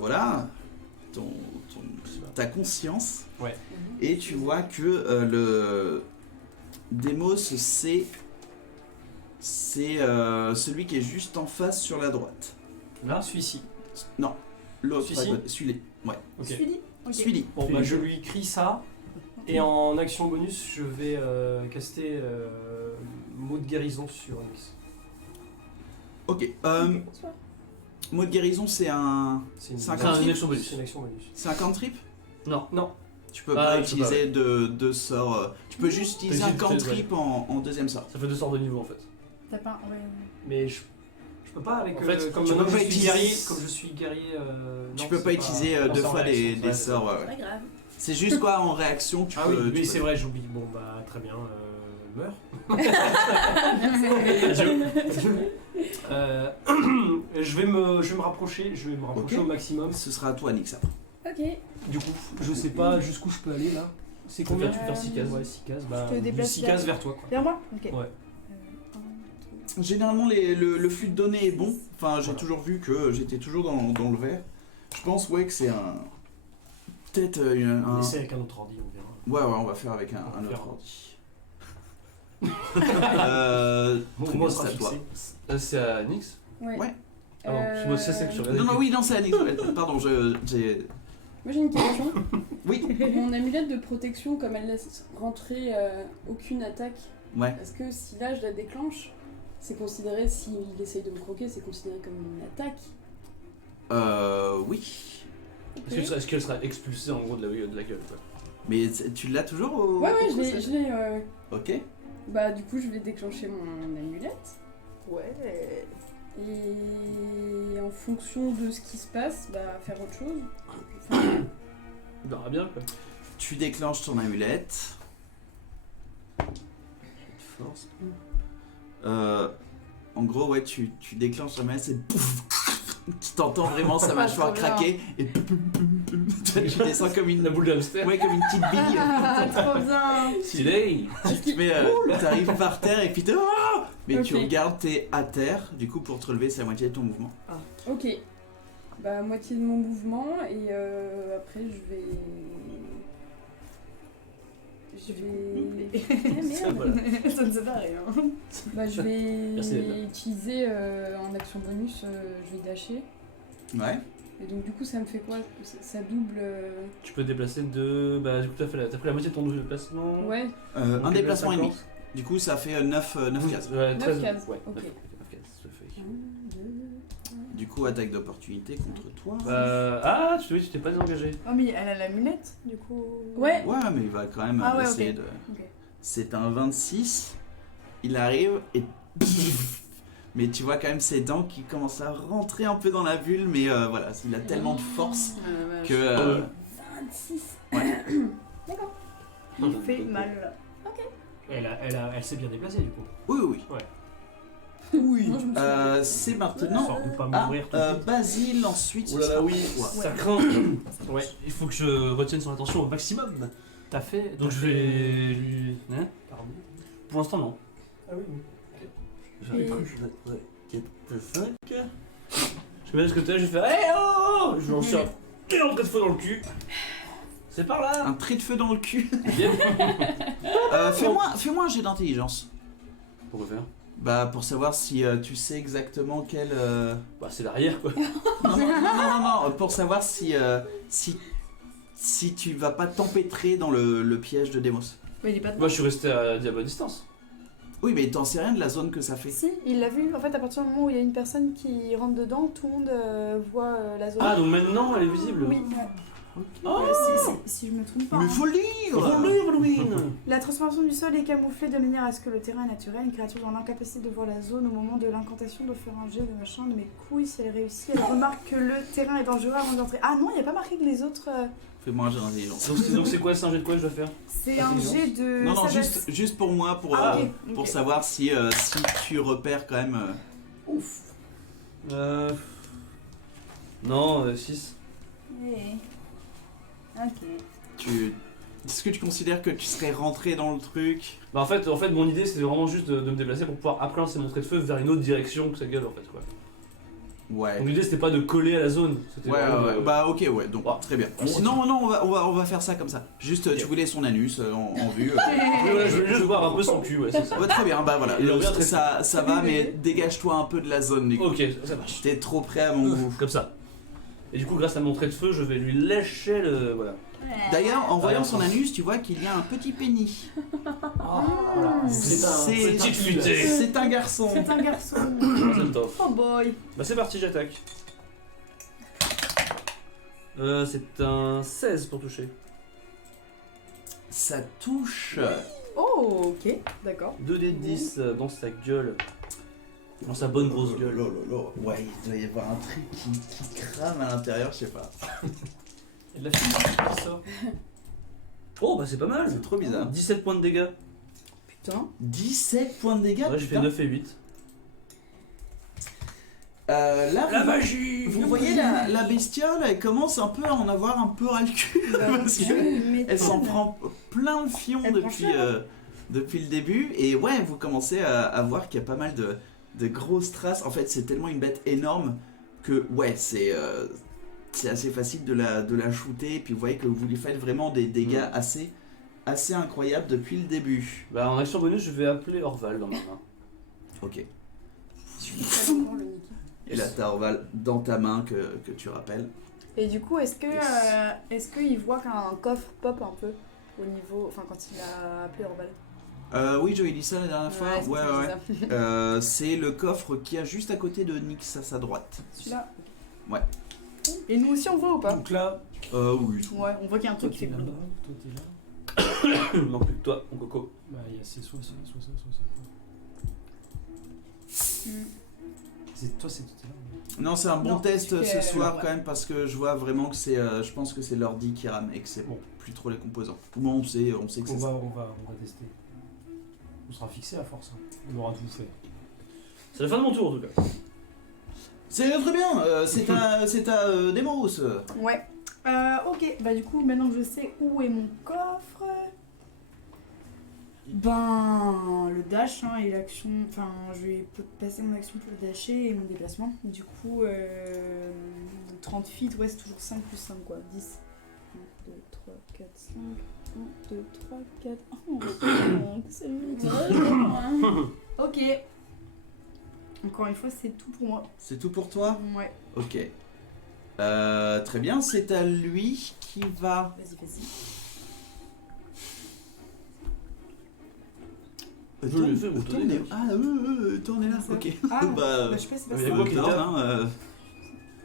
Voilà. Ta conscience. Ouais. Et tu vois que le Demos, c'est celui qui est juste en face sur la droite. Là, celui-ci. Non, l'autre. Celui-ci Celui-là. Ouais. Ok. Suis-li. Ok. Suis-li. Bon, bah, je lui crie ça. Et en action bonus, je vais caster mot de guérison sur Nix. Ok. Mot de guérison, c'est un. C'est une, C'est un cantrip. C'est une action bonus. C'est un cantrip. Non. Non. Tu peux Ah, pas tu peux utiliser deux sorts. Tu peux juste utiliser un juste cantrip en deuxième sort. Ça fait 2 sorts de niveau en fait. T'as pas. Ouais. Mais je peux pas avec. En fait, comme tu maintenant peux que pas je suis utiliser- guerrier. Comme je suis guerrier. Tu non, peux c'est pas utiliser non, deux c'est en fois réaction, des ouais, sorts. d'accord. Ouais. Pas grave. C'est juste quoi en réaction tu Ah peux. oui, tu oui, peux- c'est vrai, j'oublie. Bon, bah, très bien. Meurs. Je vais me rapprocher. Je vais me rapprocher Ok. au maximum. Ce sera à toi, Nixa. Ok. Du coup, je sais pas jusqu'où je peux aller là. C'est combien Tu peux faire 6 cases. Ouais, 6 cases. Bah, Je te déplace 6 vers- cases vers toi, quoi. Vers moi. Ok. Ouais. Généralement, le flux de données est bon. Enfin, j'ai Voilà. toujours vu que j'étais toujours dans le vert. Je pense, ouais, que c'est un. Peut-être On un. essaie avec un autre ordi, on verra. Ouais, on va faire avec un On autre verra. ordi. Bon, Très moi, bien, sera c'est à toi. fixé. C'est à Nix. Ouais. Ouais. Ah non, parce que moi, c'est que je regardais. Non, oui, non, c'est Anix. Pardon, j'ai. Moi j'ai une question. Oui. Mon amulette de protection, comme elle laisse rentrer aucune attaque, Ouais. est-ce que si là je la déclenche, c'est considéré, s'il essaye de me croquer, c'est considéré comme une attaque? Oui. Est-ce qu'elle sera expulsée en gros de la gueule quoi. Mais tu l'as toujours au. Ouais, au je l'ai. procès Ouais. Ok. Bah, du coup, je vais déclencher mon amulette. Ouais. Et en fonction de ce qui se passe, bah, faire autre chose. Enfin, On verra bien quoi. Tu déclenches ton amulette. Force. En gros, ouais, tu déclenches ton amulette, c'est pouf. Tu t'entends vraiment sa mâchoire Trop bien. craquer et poum, poum, poum, poum. tu descends comme une... La boule de hamster. Ouais, comme une petite bille. Ah, trop bien. Stylé. T'arrives par terre et puis t'es... Oh mais tu Ok. regardes, t'es à terre. Du coup, pour te relever, c'est la moitié de ton mouvement. Ok. Bah, moitié de mon mouvement, et après, je vais. Ah, merde. Voilà. Ça ne sert à rien. Bah, je Merci, vais Edna. utiliser en action bonus, je vais dasher. Ouais. Et donc, du coup, ça me fait quoi? Ça double. Tu peux te déplacer de. Bah, du coup, t'as pris la moitié de ton déplacement. Ouais, Un Donc, déplacement et 50. demi. Du coup, ça fait 9 cases. Ouais, 9 13. cases. Ouais, Ok. 9 cases, tout à fait. 1, 2. Du coup, attaque d'opportunité contre toi. Ah, tu t'es pas désengagé. Oh, mais elle a la lunette, du coup. Ouais. Ouais, mais il va quand même Ah ouais, essayer ok. de... Ok. C'est un 26. Il arrive et... Mais tu vois quand même ses dents qui commencent à rentrer un peu dans la bulle, mais voilà, il a tellement de force Ah, la vache. que... 26. D'accord. Il fait mal. Elle s'est bien déplacée du coup. Oui, oui, oui. Oui. Non, je me souviens. C'est maintenant... Histoire de pas Ah, mourir tout de suite. Basile, ensuite... Oh là là, oui, Ouais. ça craint. Ouais, il faut que je retienne son attention au maximum. T'as fait. Donc je vais lui. Hein Pardon. Pour l'instant, non. Ah oui. J'arrive pas. Ouais. Quelques 5. Je mets ce côté là, je vais faire. Hey oh je vais lancer un énorme trait de feu dans le cul. C'est par là. Un trait de feu dans le cul. Bien. Fais-moi un jet d'intelligence. Pourquoi faire Bah, pour savoir si tu sais exactement quel... Bah, c'est l'arrière quoi. Non, pour savoir si tu vas pas t'empêtrer dans le piège de Demos. Mais il est pas dedans. Moi, je suis resté à bonne distance. Oui, mais t'en sais rien de la zone que ça fait. Si, il l'a vu. En fait, à partir du moment où il y a une personne qui rentre dedans, tout le monde voit la zone. Ah, donc maintenant elle est visible. Oui. Oh Si je me trompe pas. Mais hein. faut le Faut lire le lire, Halloween. La transformation du sol est camouflée de manière à ce que le terrain est naturel. Une créature dans l'incapacité de voir la zone au moment de l'incantation doit faire un jet de machin de mes couilles. Si elle réussit, elle remarque que le terrain est dangereux avant d'entrer. Ah non, il n'y a pas marqué que les autres. Fais-moi un jet d'intelligence. Donc c'est quoi, c'est un jet de quoi que je dois faire? C'est un jet de. Non, sagesse. juste pour moi, pour, Ah, ok, pour ok. savoir si tu repères quand même... Ouf. Non, 6. Ouais. Ok. Est-ce que tu considères que tu serais rentré dans le truc? Bah en fait mon idée c'était vraiment juste de me déplacer pour pouvoir après lancer mon trait de feu vers une autre direction que sa gueule en fait quoi. Ouais. Donc l'idée c'était pas de coller à la zone, c'était Ouais, vraiment de- bah ok, ouais, donc Ouais. très bien. Si Non, on va faire ça comme ça. Juste, tu voulais son anus en vue. Oui, voilà, je voulais juste voir un peu son cul, ouais, c'est ça. Ouais, très bien, bah voilà. Il revient très Ça va, mais dégage-toi un peu de la zone du coup. Ok, ça marche. T'es trop près à mon goût. Comme ça. Et du coup grâce à mon trait de feu je vais lui lécher le... Voilà. D'ailleurs, en voyant Ah, son anus, tu vois qu'il y a un petit pénis. Voilà. C'est- Petite futée. C'est un garçon. C'est un garçon. Troisième top. Oh boy. Bah c'est parti, j'attaque. C'est un 16 pour toucher. Ça touche. Oh, ok. D'accord. 2 d 10 dans sa gueule. Dans sa bonne grosse gueule. Ouais, il doit y avoir un truc qui crame à l'intérieur, je sais pas. Il y a de la fumée qui sort. Oh bah c'est pas mal. C'est trop bizarre. 17 points de dégâts. Putain. 17 points de dégâts. Ouais, je fais putain. 9 et 8. Là, La vous- magie. Vous voyez la bestiole, elle commence un peu à en avoir un peu ras le cul. Parce que elle s'en prend plein le fion Elle prend depuis, cher, depuis le début. Et ouais, vous commencez à voir qu'il y a pas mal de grosses traces. En fait, c'est tellement une bête énorme que ouais, c'est assez facile de la shooter. Et puis vous voyez que vous lui faites vraiment des dégâts assez incroyables depuis le début. Bah en action bonus, je vais appeler Orval dans ma main. Ok. Encore le Mickey. Et là, t'as Orval dans ta main que tu rappelles. Et du coup, est-ce qu'il voit qu'un coffre pop un peu au niveau, enfin quand il a appelé Orval? Oui, j'avais dit ça la dernière fois. c'est pour ça que je dis ça. C'est le coffre qui a juste à côté de Nyx à sa droite. Celui-là. Ouais. Et nous aussi on voit ou pas? Donc là, Oui. Ouais, on voit qu'il y a un toi truc qui t'es fait là-bas, boum. toi t'es là. Il manque plus que toi, mon coco. Bah, c'est soit ça, soit ça, soit ça. Toi, c'est tout à l'heure. Non, c'est un bon Non, test tu ce fais, soir ouais. quand même parce que je vois vraiment que c'est. Je pense que c'est l'ordi qui rame et que c'est Bon. plus trop les composants. Bon, on sait que On c'est va, ça. on va tester. On sera fixé à force. Hein. On aura tout fait. C'est la fin de mon tour en tout cas. C'est très bien. C'est à Demos. Ouais. Ok, bah du coup, maintenant que je sais où est mon coffre, ben le dash hein, et l'action, enfin je vais passer mon action pour le dasher et mon déplacement. Du coup, 30 feet, ouais c'est toujours 5 plus 5 quoi, 10. 1, 2, 3, 4, 5, 1, 2, 3, 4, oh, c'est lui. Ok. Encore une fois, c'est tout pour moi. C'est tout pour toi? Ouais, Ok. Très bien, c'est à lui qui va... vas-y. Je l'ai fait, mon Tourne est... Ah, tournez là, ok. Ah, bah, je sais pas, c'est pas mais ça. il y a quoi qui Turn, tape hein,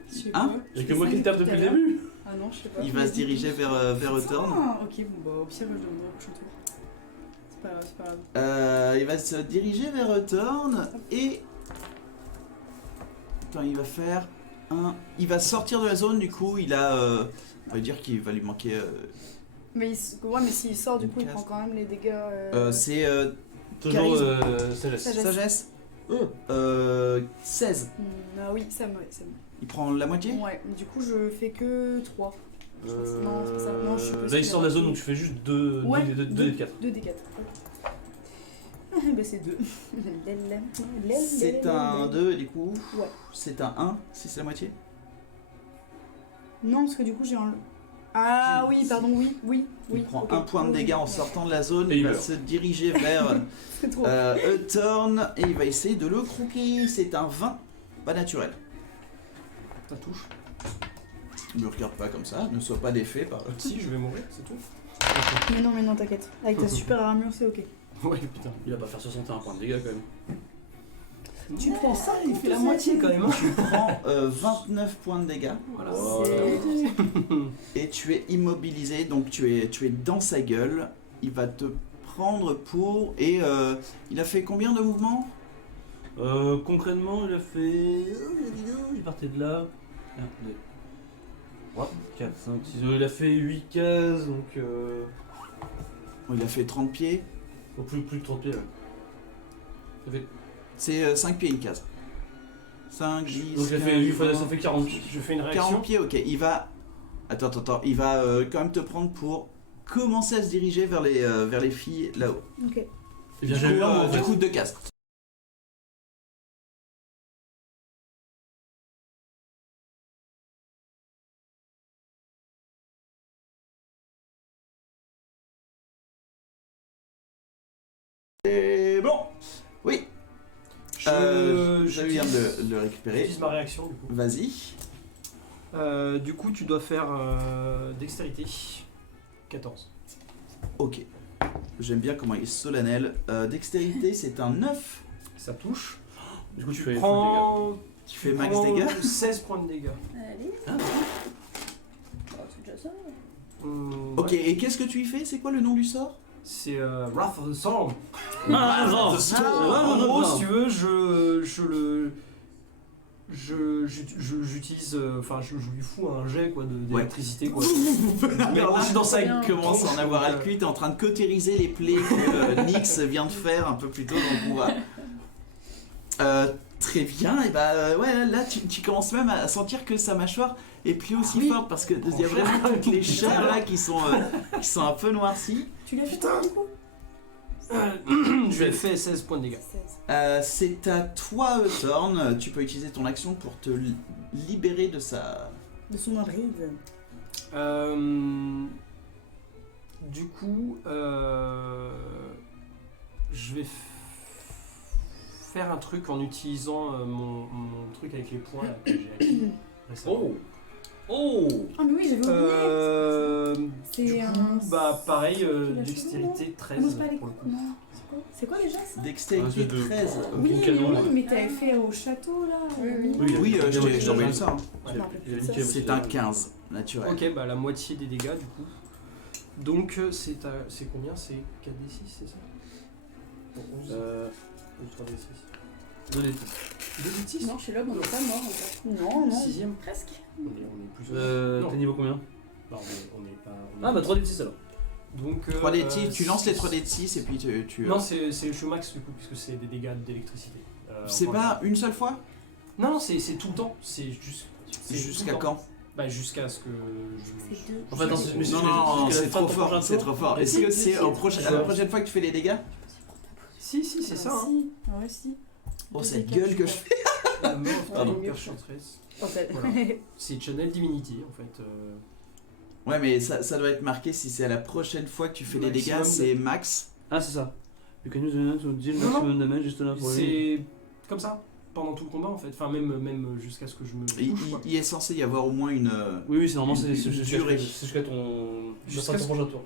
Je sais Hein pas. Y'a que moi qui le tape depuis le début. Ah non, je sais pas. il va se diriger vers Turn. Ah, ok, bon bah au pire, je donnerai au prochain tour. C'est pas grave. Il va se diriger vers Turn et... Attends, il va faire un... Il va sortir de la zone, du coup, il a... on va dire qu'il va lui manquer... Mais, ouais, mais s'il sort, du coup, il Casse. prend quand même les dégâts. c'est... Toujours Charisme. sagesse. Sagesse. Sagesse. 16. Ah oui, ça me. Il prend la moitié? Ouais, du coup, je fais que 3. Non, c'est pas ça. Non, je sais pas Là, si il sort de la zone, donc tu fais juste 2 Ouais, d 4. 2 des 4. Bah, c'est 2. C'est un 2, du coup. Ouais. C'est un 1, si c'est la moitié. Non, parce que du coup, j'ai un. Ah oui, pardon, oui. Il prend ok. 1 point de Oui, dégâts en ouais. sortant de la zone. Et Il il va meurt. se diriger vers C'est trop. Turn et il va essayer de le croquer. C'est un 20, pas naturel. Ça touche. Ne me regarde pas comme ça, ne sois pas défait par... Si, je vais mourir, c'est tout. Mais non, t'inquiète. Avec ta super armure, c'est ok. Ouais, putain. Il va pas faire 61 points de dégâts quand même. Tu prends ça, Il fait la moitié quand même. Tu prends 29 points de dégâts Voilà. et tu es immobilisé, donc tu es dans sa gueule. Il va te prendre pour... Et il a fait combien de mouvements? Concrètement, il a fait. Il partait de là. 1, 2, 3, 4, 5, 6. Il a fait 8 cases, donc. Il a fait 30 pieds. Oh, plus de 30 pieds, ouais. Ça fait... C'est 5 pieds une case. 5, 10, Donc ça 15, fait, 8 fois, 20, ça fait 40 pieds. Je fais une réaction. 40 pieds, ok. Il va... Attends. Il va quand même te prendre pour commencer à se diriger vers les filles là-haut. Ok. Et bien, j'ai eu en Du fait. coup, 2 cases. Et bon, oui, je viens de le récupérer. J'utilise ma réaction du coup. Vas-y. Du coup, tu dois faire dextérité. 14. Ok. J'aime bien comment il est solennel. Dextérité, c'est un 9. Ça touche. Du coup, tu Tu fais prends. Tu fais max dégâts. 16 points de dégâts. Allez. Ah. Oh, c'est déjà ça. Ok, Ouais. et qu'est-ce que tu y fais? C'est quoi le nom du sort? C'est Wrath of the Storm. Ah, non. En Ah, gros, non. si tu veux, j'utilise, enfin, je lui fous un jet quoi d'électricité quoi. Mais Alors là, dans sa bien. commence à en avoir à le cul, t'es en train de cautériser les plaies que Nyx vient de faire un peu plus tôt dans le combat. Très bien, et bah ouais, là tu commences même à sentir que sa mâchoire est plus aussi Oui. forte parce que il y a vraiment toutes les chairs là qui sont un peu noircies. Tu l'as fait toi, du coup Je lui ai fait 16 points de dégâts. 16. C'est à toi, Thorn. Tu peux utiliser ton action pour te libérer de sa. De son emprise. Du coup, je vais faire un truc en utilisant mon truc avec les points là, que j'ai acquis récemment. Oh. Oh. Ah, mais oui, j'avais oublié. Du C'est coup, un. bah pareil, Tu l'as dextérité 13 Commence pas avec pour le coup. Non, c'est quoi déjà ça Dextérité c'est de- 13. Oui, Aucune canon, ouais. mais t'avais fait au château là. Oui, je t'ai envoyé ça. Hein. Je me rappelle Il a plus de niqué ça. C'est un 15 naturel. Ok, bah la moitié des dégâts du coup. Donc c'est combien? C'est 4d6, c'est ça? 11 ou 3d6. 2d6. 2d6? Non, chez l'homme, on n'est pas mort encore. Non, non. 6ème. Presque. On est plus Non. T'es niveau combien? Non, on est pas. Ah, bah 3d6 alors. Donc. 3D de 6, tu lances les 3D de 6 et puis tu. Non, c'est le jeu max du coup, puisque c'est des dégâts d'électricité. C'est Enfin, pas une seule fois? Non, c'est tout le temps. C'est juste. C'est jusqu'à tout le temps. quand? Bah jusqu'à ce que C'est deux. En fait, attends, mais Non, non, jusqu'à la c'est fin de trop ton fort, prochain c'est tour. trop fort. Est-ce que c'est à la prochaine fois que tu fais les dégâts? Si, c'est ça. Hein. Si, ouais, si. Oh, Deux cette D4, gueule que je fais. Pardon, mieux. Enchantress. En fait. Voilà. C'est Channel Divinity en fait. Ouais, mais ça doit être marqué si c'est à la prochaine fois que tu fais les dégâts, Maximum c'est max. Ah, c'est ça. You can use the net to deal Non, non. maximum damage just enough for him. C'est comme ça pendant tout le combat en fait. Enfin même jusqu'à ce que je me touche quoi. Il est censé y avoir au moins une. Oui, c'est normalement Une c'est durée. jusqu'à ton Jusqu'à ton ce- prochain tour.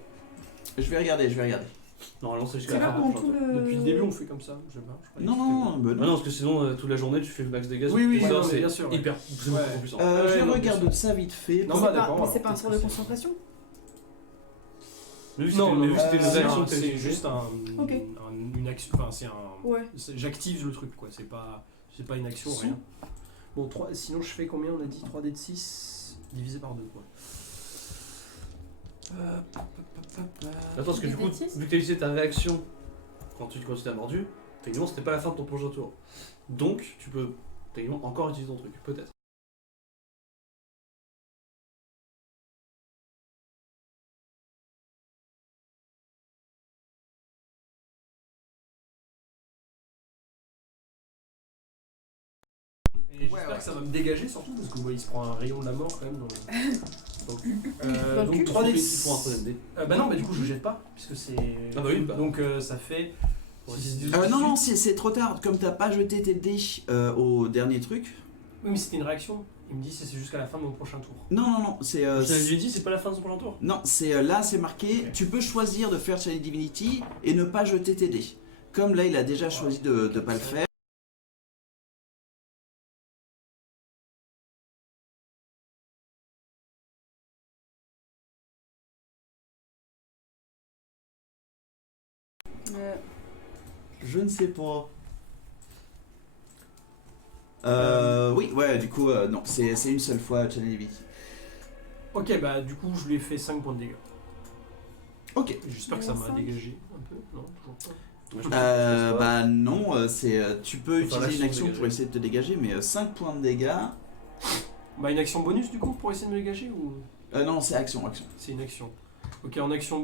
Je vais regarder. Normalement, c'est C'est jusqu'à la là fin pendant du tout prochain tour. le. Depuis le début on fait comme ça. Je sais pas, je croyais Non, que c'était- non, bah Ah non. non, parce que sinon, toute la journée, tu fais le max dégâts. Oui, oui, ça, non, mais c'est bien sûr, ouais. hyper. C'est Ouais. beaucoup puissant. Je Ouais, non, regarde ça vite fait. Non, C'est bah, pas- d'accord, mais alors, c'est pas un peut-être sort que de c'est- concentration. Mais vu que Non, c'était- mais vu que non, c'était une c'est réaction que c'est t'avais juste Ok. une action. Enfin c'est un. Ouais. J'active le truc quoi. C'est pas une action Si. rien. Bon 3, sinon je fais combien on a dit 3D de 6 divisé par 2 quoi. Attends, parce que du coup, Des bêtises vu que t'as utilisé ta réaction quand tu t'as mordu, techniquement c'était pas la fin de ton prochain tour. Donc tu peux techniquement encore utiliser ton truc, peut-être. Et j'espère que ça va me dégager surtout parce que il se prend un rayon de la mort quand même. Donc, Dans le cul. 3D. Il faut un troisième dé. Bah non, mais du coup je jette pas puisque c'est. Ah bah oui, bah. Donc ça fait. Non, c'est trop tard. Comme t'as pas jeté tes dés au dernier truc. Oui, mais c'était une réaction. Il me dit c'est jusqu'à la fin de mon prochain tour. Non, c'est. Je l'ai dit, c'est pas la fin de son prochain tour. Non, c'est là, c'est marqué. Ok. Tu peux choisir de faire Channel Divinity et ne pas jeter tes dés. Comme là, il a déjà choisi de pas le faire. Je ne sais pas. Oui, ouais, du coup, non, c'est une seule fois Channel Divinity. Ok, bah du coup je lui ai fait 5 points de dégâts. Ok. J'espère que ça m'a 5. dégagé un peu. Non, toujours pas. Bah non, tu peux Faut faire utiliser une l'action de action dégager. pour essayer de te dégager, mais 5 points de dégâts. Bah une action bonus du coup pour essayer de me dégager ou Non, c'est action. c'est une action. Ok, en action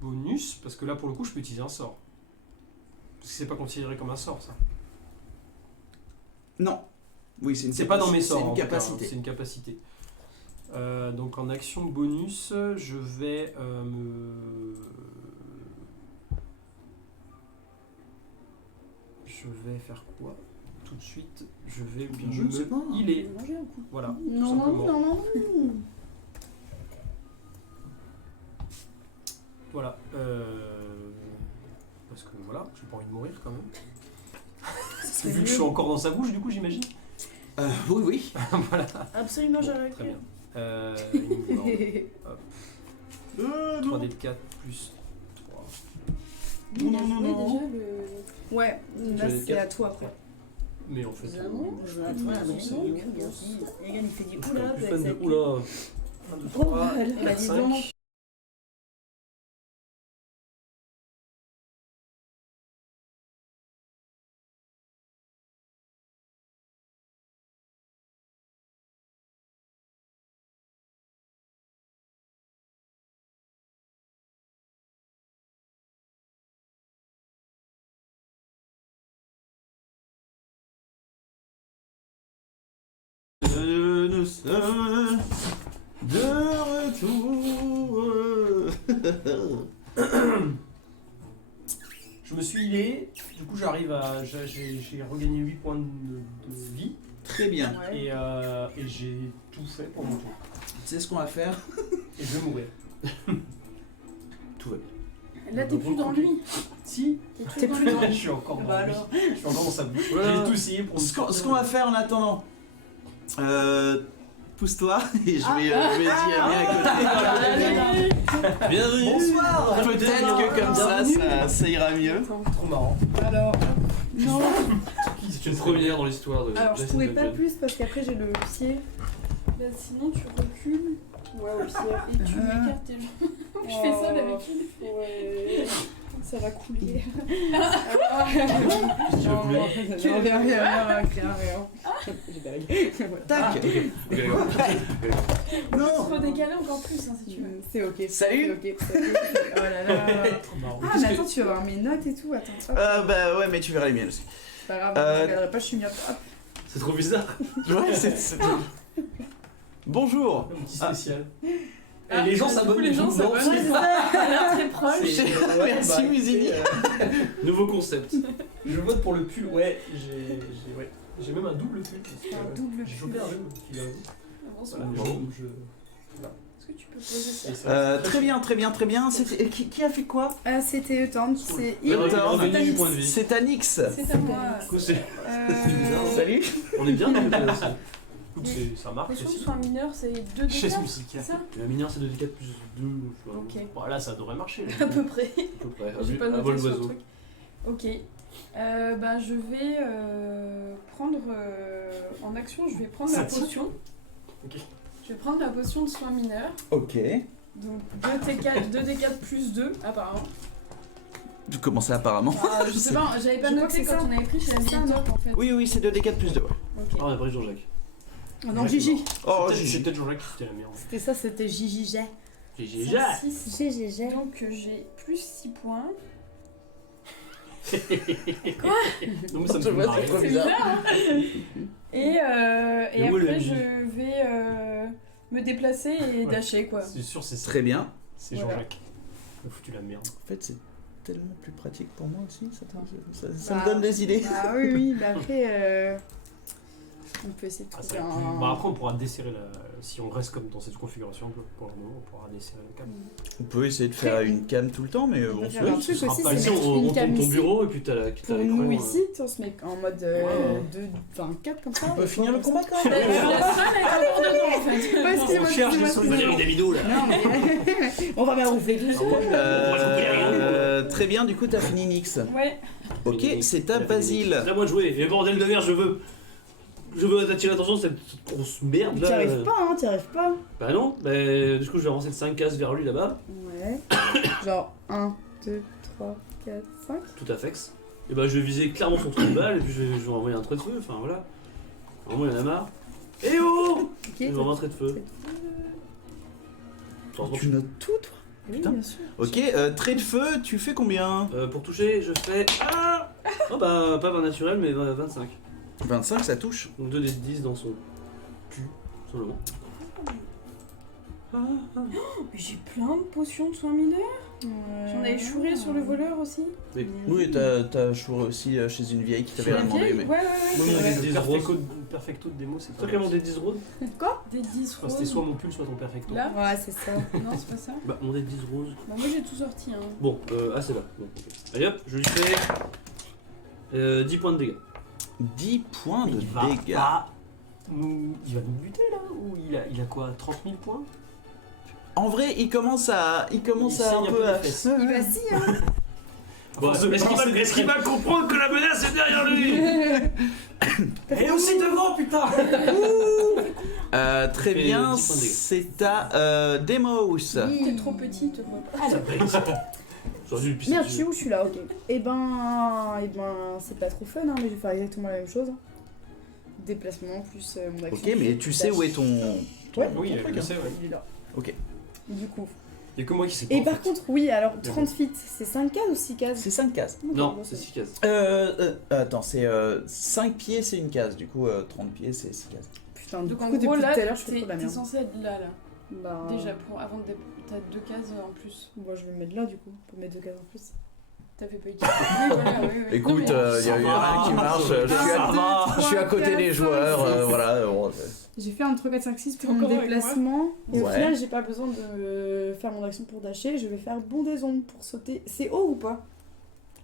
bonus, parce que là pour le coup je peux utiliser un sort. Parce que c'est pas considéré comme un sort ça. Non. Oui, C'est pas dans mes sorts. C'est en une tout cas, hein, capacité. c'est une capacité. Donc en action bonus, je vais Je vais faire quoi? Tout de suite, je vais bien joué, c'est pas. Il est. Manger un coup. Voilà. tout Non, simplement. non. Voilà. Parce que voilà, j'ai pas envie de mourir quand même. Vu que je suis encore dans sa bouche, du coup, j'imagine. Oui. Voilà. Absolument, Bon, j'aurais très cru. bien. Il me demande 3D de 4 plus 3. Il a Non, joué non. déjà le. Ouais, là vais c'est quatre. à toi après. Mais en fait, Vraiment je Je vais à peux toi, utiliser mais ça. oui, bien sûr. Regarde, il fait du Je suis oula, plus avec fan sa de queue. oula. 1, 2, Oh, 3, bah, 4, bah, dis 5. donc. Nous sommes de retour. Je me suis healé, du coup j'arrive à. J'ai regagné 8 points de vie Très bien. Ouais. et j'ai tout fait pour mon tour. Tu sais ce qu'on va faire? Et je vais mourir. Tout va. Là, t'es plus dans lui. Si, T'es plus dans je lui. suis encore dans Bah lui. alors. Je suis encore dans sa bouche. Voilà. J'ai tout essayé pour me Ce qu'on va faire en attendant, pousse-toi et je vais dire bien à côté. Bienvenue. Bonsoir. Peut-être que comme ça ira mieux. Trop marrant. Alors, non. C'est une première dans l'histoire de. Alors, je Jason pourrais pas Dungeon. plus parce qu'après j'ai le pied. Bah, sinon, tu recules. Ouais, au pire. Et tu écartes tes jambes. Je fais ça d'habitude. Ouais. Ça va couler. Qu'est-ce que tu veux couler Non, rien. J'ai blague. Tac. Ok, d'accord. Non. Faut décaler encore plus hein, si tu veux. C'est ok. Salut. C'est ok. Oh là là. Trop marrant. Ah, mais attends, tu vas voir mes notes et tout. Attends, hop. Bah ouais, mais tu verras les miennes aussi. C'est pas grave, Euh, je regarderai pas, je suis mieux. Hop. C'est trop bizarre. Ouais, Bonjour. Un petit spécial. Ah, Et les gens du s'abonnent. coup, les gens non, s'abonnent. c'est Ouais, pas- ça a l'air très proche. Merci, Musini. Nouveau concept. Je vote pour le pull. Ouais, j'ai même un double pull. parce que, Un double J'ai chopé pull. un double qui est un double. Bonsoir. Voilà, Bravo. Est-ce que tu peux poser ça Et ça- Très bien, très bien, très bien. Qui a fait quoi? Ah, c'était Eutorn, c'est Ouais, Eutorn. revenu du point de vie. C'est Anix. C'est à moi. Du coup, c'est- Salut. On est bien dans le cas aussi. Écoute, ça marque Potion de aussi. soin mineur, c'est 2 Chaise d4, musicale. c'est ça La mineur, c'est 2d4 plus 2. Ok. Voilà, ça devrait marcher. À peu près. À peu près. J'ai pas À vol noté sur le d'oiseau. truc. Ok. Ben je vais prendre en action, je vais prendre Ça la tient. potion. Ok. Je vais prendre la potion de soin mineur. Ok. Donc 2d4 plus 2 apparemment. Tu commences apparemment. Ah, je sais pas, j'avais pas Je crois que noté c'est quand ça. on avait pris chez la C'est ça, Militop en fait. Oui, oui, c'est 2d4 plus 2. Ouais. Ok. Ah, on a pas eu Jean-Jacques. Oh non, Gigi. Oh, C'est Gigi. peut-être Jean-Jacques qui était la meilleure. C'était ça, c'était Gigi J. J'ai 6. GGG. Donc j'ai plus 6 points. Donc ça me Je fait vois, marrer. c'est trop C'est bizarre. bizarre hein. Et où le après MJ? je vais me déplacer et Ouais. dasher quoi. C'est sûr, c'est ça. Très bien. C'est Voilà. Jean-Jacques. Il a foutu la merde. En fait, c'est tellement plus pratique pour moi aussi. Ça Bah, me donne des idées. Ah oui, oui, mais après, on peut essayer de Ah, trouver ça va être plus- un. Bah, après, on pourra desserrer la. Si on reste comme dans cette configuration, pour le moment, on pourra desserrer le câble. On peut essayer de faire une cam tout le temps, mais On bon, peut c'est faire un ce truc sera aussi, pas c'est Ici, mettre on une tourne cam ton ici. bureau et puis t'as Pour l'écran. nous ici, tu sais, on se met en mode 24 comme ça. on peut finir le combat quand Je même. suis la seule avec un tour de temps en fait. Ouais, excusez-moi, On cherche des excusez-moi, soldats. excusez-moi. là. Non, mais. On va bien rouvrir tout ça. Très bien, du coup, t'as fini Nix. Ouais. Ok, c'est à Basile. C'est à moi de jouer. Et bordel de merde, je veux attirer l'attention de cette grosse merde T'y là. arrives pas, hein, t'y arrives pas. Bah non, bah du coup je vais avancer de 5 cases vers lui là-bas, Ouais. Genre 1, 2, 3, 4, 5. tout à fait. Et bah je vais viser clairement son trou de balle et puis je vais envoyer un trait de feu, enfin voilà. Vraiment il y en a marre. Eh oh Ok. Je vais envoyer un trait de feu. Tu notes tout, toi? Oui, Putain. bien sûr. Ok, trait de feu, tu fais combien? Pour toucher, je fais. Ah oh bah pas 20 naturel mais 25. 25, ça touche. Donc 2 des 10 dans son cul, seulement. Mais j'ai plein de potions de soins mineurs. J'en ai échouré sur le voleur aussi. Mais Oui, t'as chouré aussi chez une vieille qui t'avait La rien demandé, vieille mais. Ouais, ouais, Moi, ouais. mon ouais. des 10 Perfecto, roses. perfecto de démo, c'est C'est pas toi qui as mal. mon des 10 roses Des 10 Enfin, C'était roses. soit mon pull, soit ton perfecto. Là Ouais, c'est ça. Non, c'est pas ça. Bah mon des 10 roses. Bah, moi j'ai tout sorti. Hein. Bon, c'est là. Bon, ok. Allez hop, je lui fais 10 points de dégâts. 10 points de Il va dégâts. pas il va nous buter là Ou il a quoi 30 000 points En vrai, il commence à Il un saigne un peu peu à. les fesses. Il va si, hein. Bon, force de est-ce qu'il va comprendre que la menace est derrière lui? Elle est aussi devant, putain Très Fais bien, 10 points de dégâts. c'est à Demos. T'es trop petit, te vois pas. J'aurais dû lui pisser Merde, je dessus. suis où? Je suis là, ok. Et ben, c'est pas trop fun, hein, mais je vais faire exactement la même chose. hein. Déplacement plus mon action. Ok, mais tu sais où est ton. Ouais, Oui, ton je truc, le hein. sais, ouais. Il est là. Ok. Du coup. Il y a que moi qui sais pas. Et en par fait. contre, oui, alors Mais 30 feet, c'est 5 cases ou 6 cases? C'est 5 cases. Non, c'est 6 cases. Attends, c'est 5 pieds, c'est une case. Du coup, 30 pieds, c'est 6 cases. Putain, du Donc coup, en depuis gros tout là, à l'heure, je fais t'es trop de la merde. censé être là. Bah, Déjà, avant de t'as 2 cases en plus. Moi, je vais me mettre là, du coup, pour mettre 2 cases en plus. T'as fait pas utile. Oui, voilà, oui, oui. Écoute, Non, mais- il y a eu rien qui marche. Je suis à côté des joueurs. Voilà. bon, J'ai fait un 3, 4, 5, 6 pour T'es mon encore avec déplacement. Et au Ouais. final, j'ai pas besoin de faire mon action pour dasher. Je vais faire bond des ondes pour sauter. C'est haut ou pas?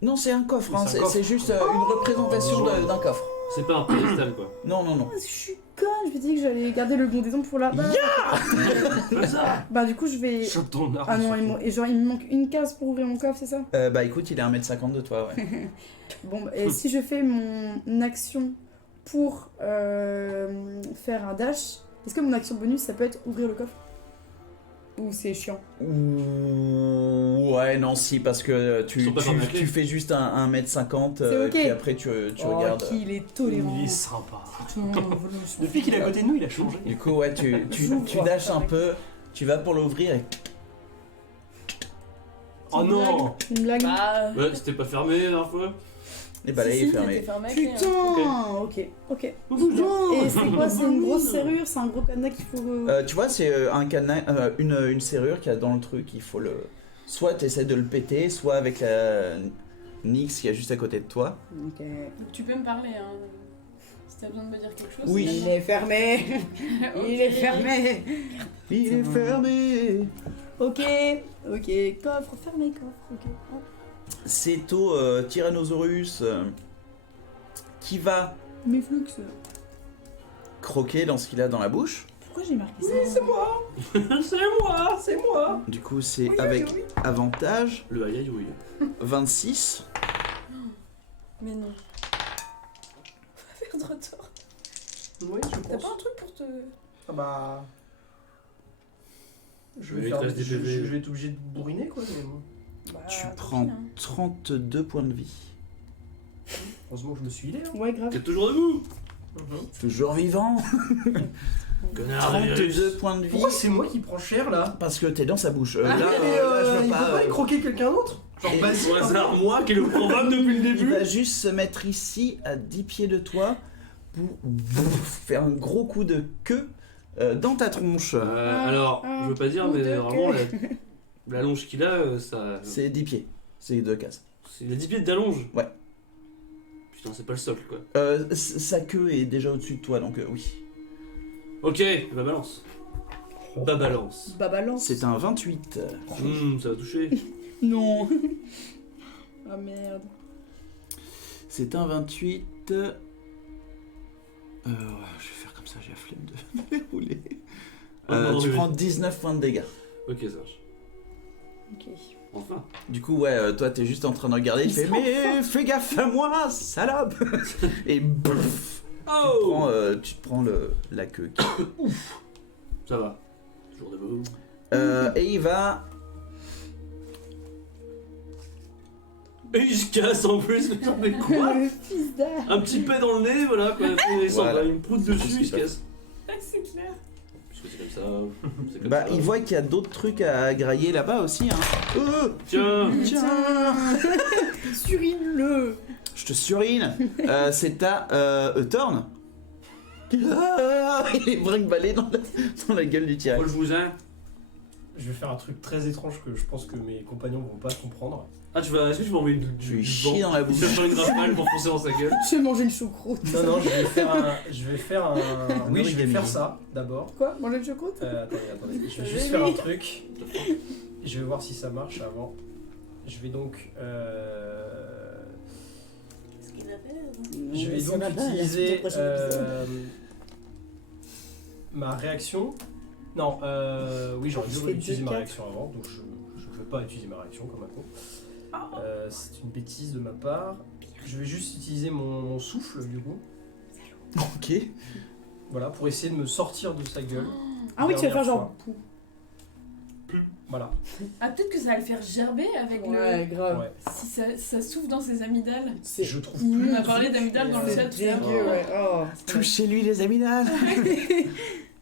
Non, c'est un coffre. hein, C'est un coffre. C'est juste une représentation d'un coffre. C'est pas un pédestal quoi. Non, non, non. Oh, je suis conne, je me dis que j'allais garder le bond des ondes pour là. Bah, du coup, je vais. Chope ton arme. Ah non, surtout. et genre, il me manque une case pour ouvrir mon coffre, c'est ça? Bah écoute, il est 1m50 de toi, ouais. Bon, bah, et si je fais mon action pour faire un dash, est-ce que mon action bonus ça peut être ouvrir le coffre? Ou c'est chiant. Ouais, non, si, parce que Ils sont pas fermés à clé. tu fais juste un 1m50, C'est ok. puis après tu Oh, regardes. qu'il est tolérant. Il est sympa. Putain, voilà, je Depuis qu'il est à côté de nous, il a changé. Du coup, ouais, tu J'ouvre. dashes un peu, tu vas pour l'ouvrir et Oh non. Une blague. Bah, Ouais, c'était pas fermé la dernière fois. bah là, il est fermé. Putain, ok. Et c'est quoi? C'est une grosse serrure? C'est un gros cadenas qu'il faut. Tu vois, c'est un cadenas, une serrure qu'il y a dans le truc, il faut le... Soit tu essaies de le péter, soit avec la Nyx qui est juste à côté de toi. Ok. Donc tu peux me parler, hein. Si t'as besoin de me dire quelque chose. Oui. Il est fermé. Il est fermé. Il est fermé. Ok. Ok. Coffre fermé, coffre. Ok. Hop. C'est au Tyrannosaurus qui va Mes flux. croquer dans ce qu'il a dans la bouche. Pourquoi j'ai marqué ça? C'est moi. Du coup, c'est avec avantage. Le aïe aïe oui. 26. Mais non. On va faire de retour. Oui, je T'as pense. pas un truc pour te. Ah bah. Je Mais vais, il te reste des je PV. vais être obligé de bourriner quoi. Mais bon. Bah, Tu tant prends pis, hein. 32 points de vie. Heureusement que je me suis healé. Hein. Ouais, grave. T'es toujours debout. Toujours vivant. Connard. 32 points de vie. Pourquoi c'est moi qui prends cher là? Parce que t'es dans sa bouche. Ah, Là, mais je veux il pas. peut pas y croquer quelqu'un d'autre? Genre Et- Basile. Au hasard, moi qui est le programme depuis le Il début. va juste se mettre ici, à 10 pieds de toi, pour faire un gros coup de queue dans ta tronche. Alors, je veux pas dire, mais de vraiment, la longe qu'il a, ça. C'est 10 pieds. C'est 2 cases. Il a 10 pieds d'allonge. Ouais. Putain, c'est pas le socle quoi. Sa queue est déjà au-dessus de toi, donc oui. Ok, bah balance. Bah balance. Bah balance. C'est un 28. Ça va toucher. Non. Ah merde. C'est un 28. Je vais faire comme ça, j'ai la flemme de dérouler. Non, Tu mais- prends 19 points de dégâts. Ok, ça marche. Ok. Enfin. Du coup, ouais, toi t'es juste en train de regarder, il fait mais fais gaffe à moi, salope. Et bouf, Oh tu te prends la queue. Ça va. Toujours debout. Et il va. Et il se casse en plus, mais genre, mais quoi? Le fils d'art. Un petit paix dans le nez, voilà quoi. Après, il s'en Voilà. va, il me proute C'est tout ce dessus, il se qu'il casse. C'est clair. Parce que c'est comme ça. C'est comme Bah, ça. il voit qu'il y a d'autres trucs à grailler là-bas aussi. Hein. Tiens. Tiens, Surine-le. je te surine. C'est à Thorn. Ah, il est brinque-ballé dans la gueule du tirage. Paul Bousin. Je vais faire un truc très étrange que je pense que mes compagnons vont pas comprendre. Ah, tu vas. Est-ce que tu vas envoyer Je lui chie dans la Il bouche. va faire une rafale pour foncer dans sa gueule. J'ai mangé une choucroute. Non, non, je vais faire un. Oui, je vais origami. faire ça d'abord. Quoi? Manger une choucroute? Attendez. Je vais juste faire un truc. Je vais voir si ça marche avant. Je vais donc. Qu'est-ce qu'il a fait? Je vais donc utiliser ma réaction. Non, oui, j'aurais Je dû fais utiliser ma 2-4. réaction avant, donc je ne vais pas utiliser ma réaction comme un con. C'est une bêtise de ma part. Je vais juste utiliser mon souffle du coup, Ok. voilà, pour essayer de me sortir de sa gueule. Ah oui, tu vas faire genre. Voilà. Ah, peut-être que ça va le faire gerber avec Ouais, grave. Ouais. Si ça souffle dans ses amygdales. C'est Je trouve On a plus. parlé d'amygdales dans le c'est chat tout à l'heure. dégueu, ouais. Oh. Touchez-lui les amygdales.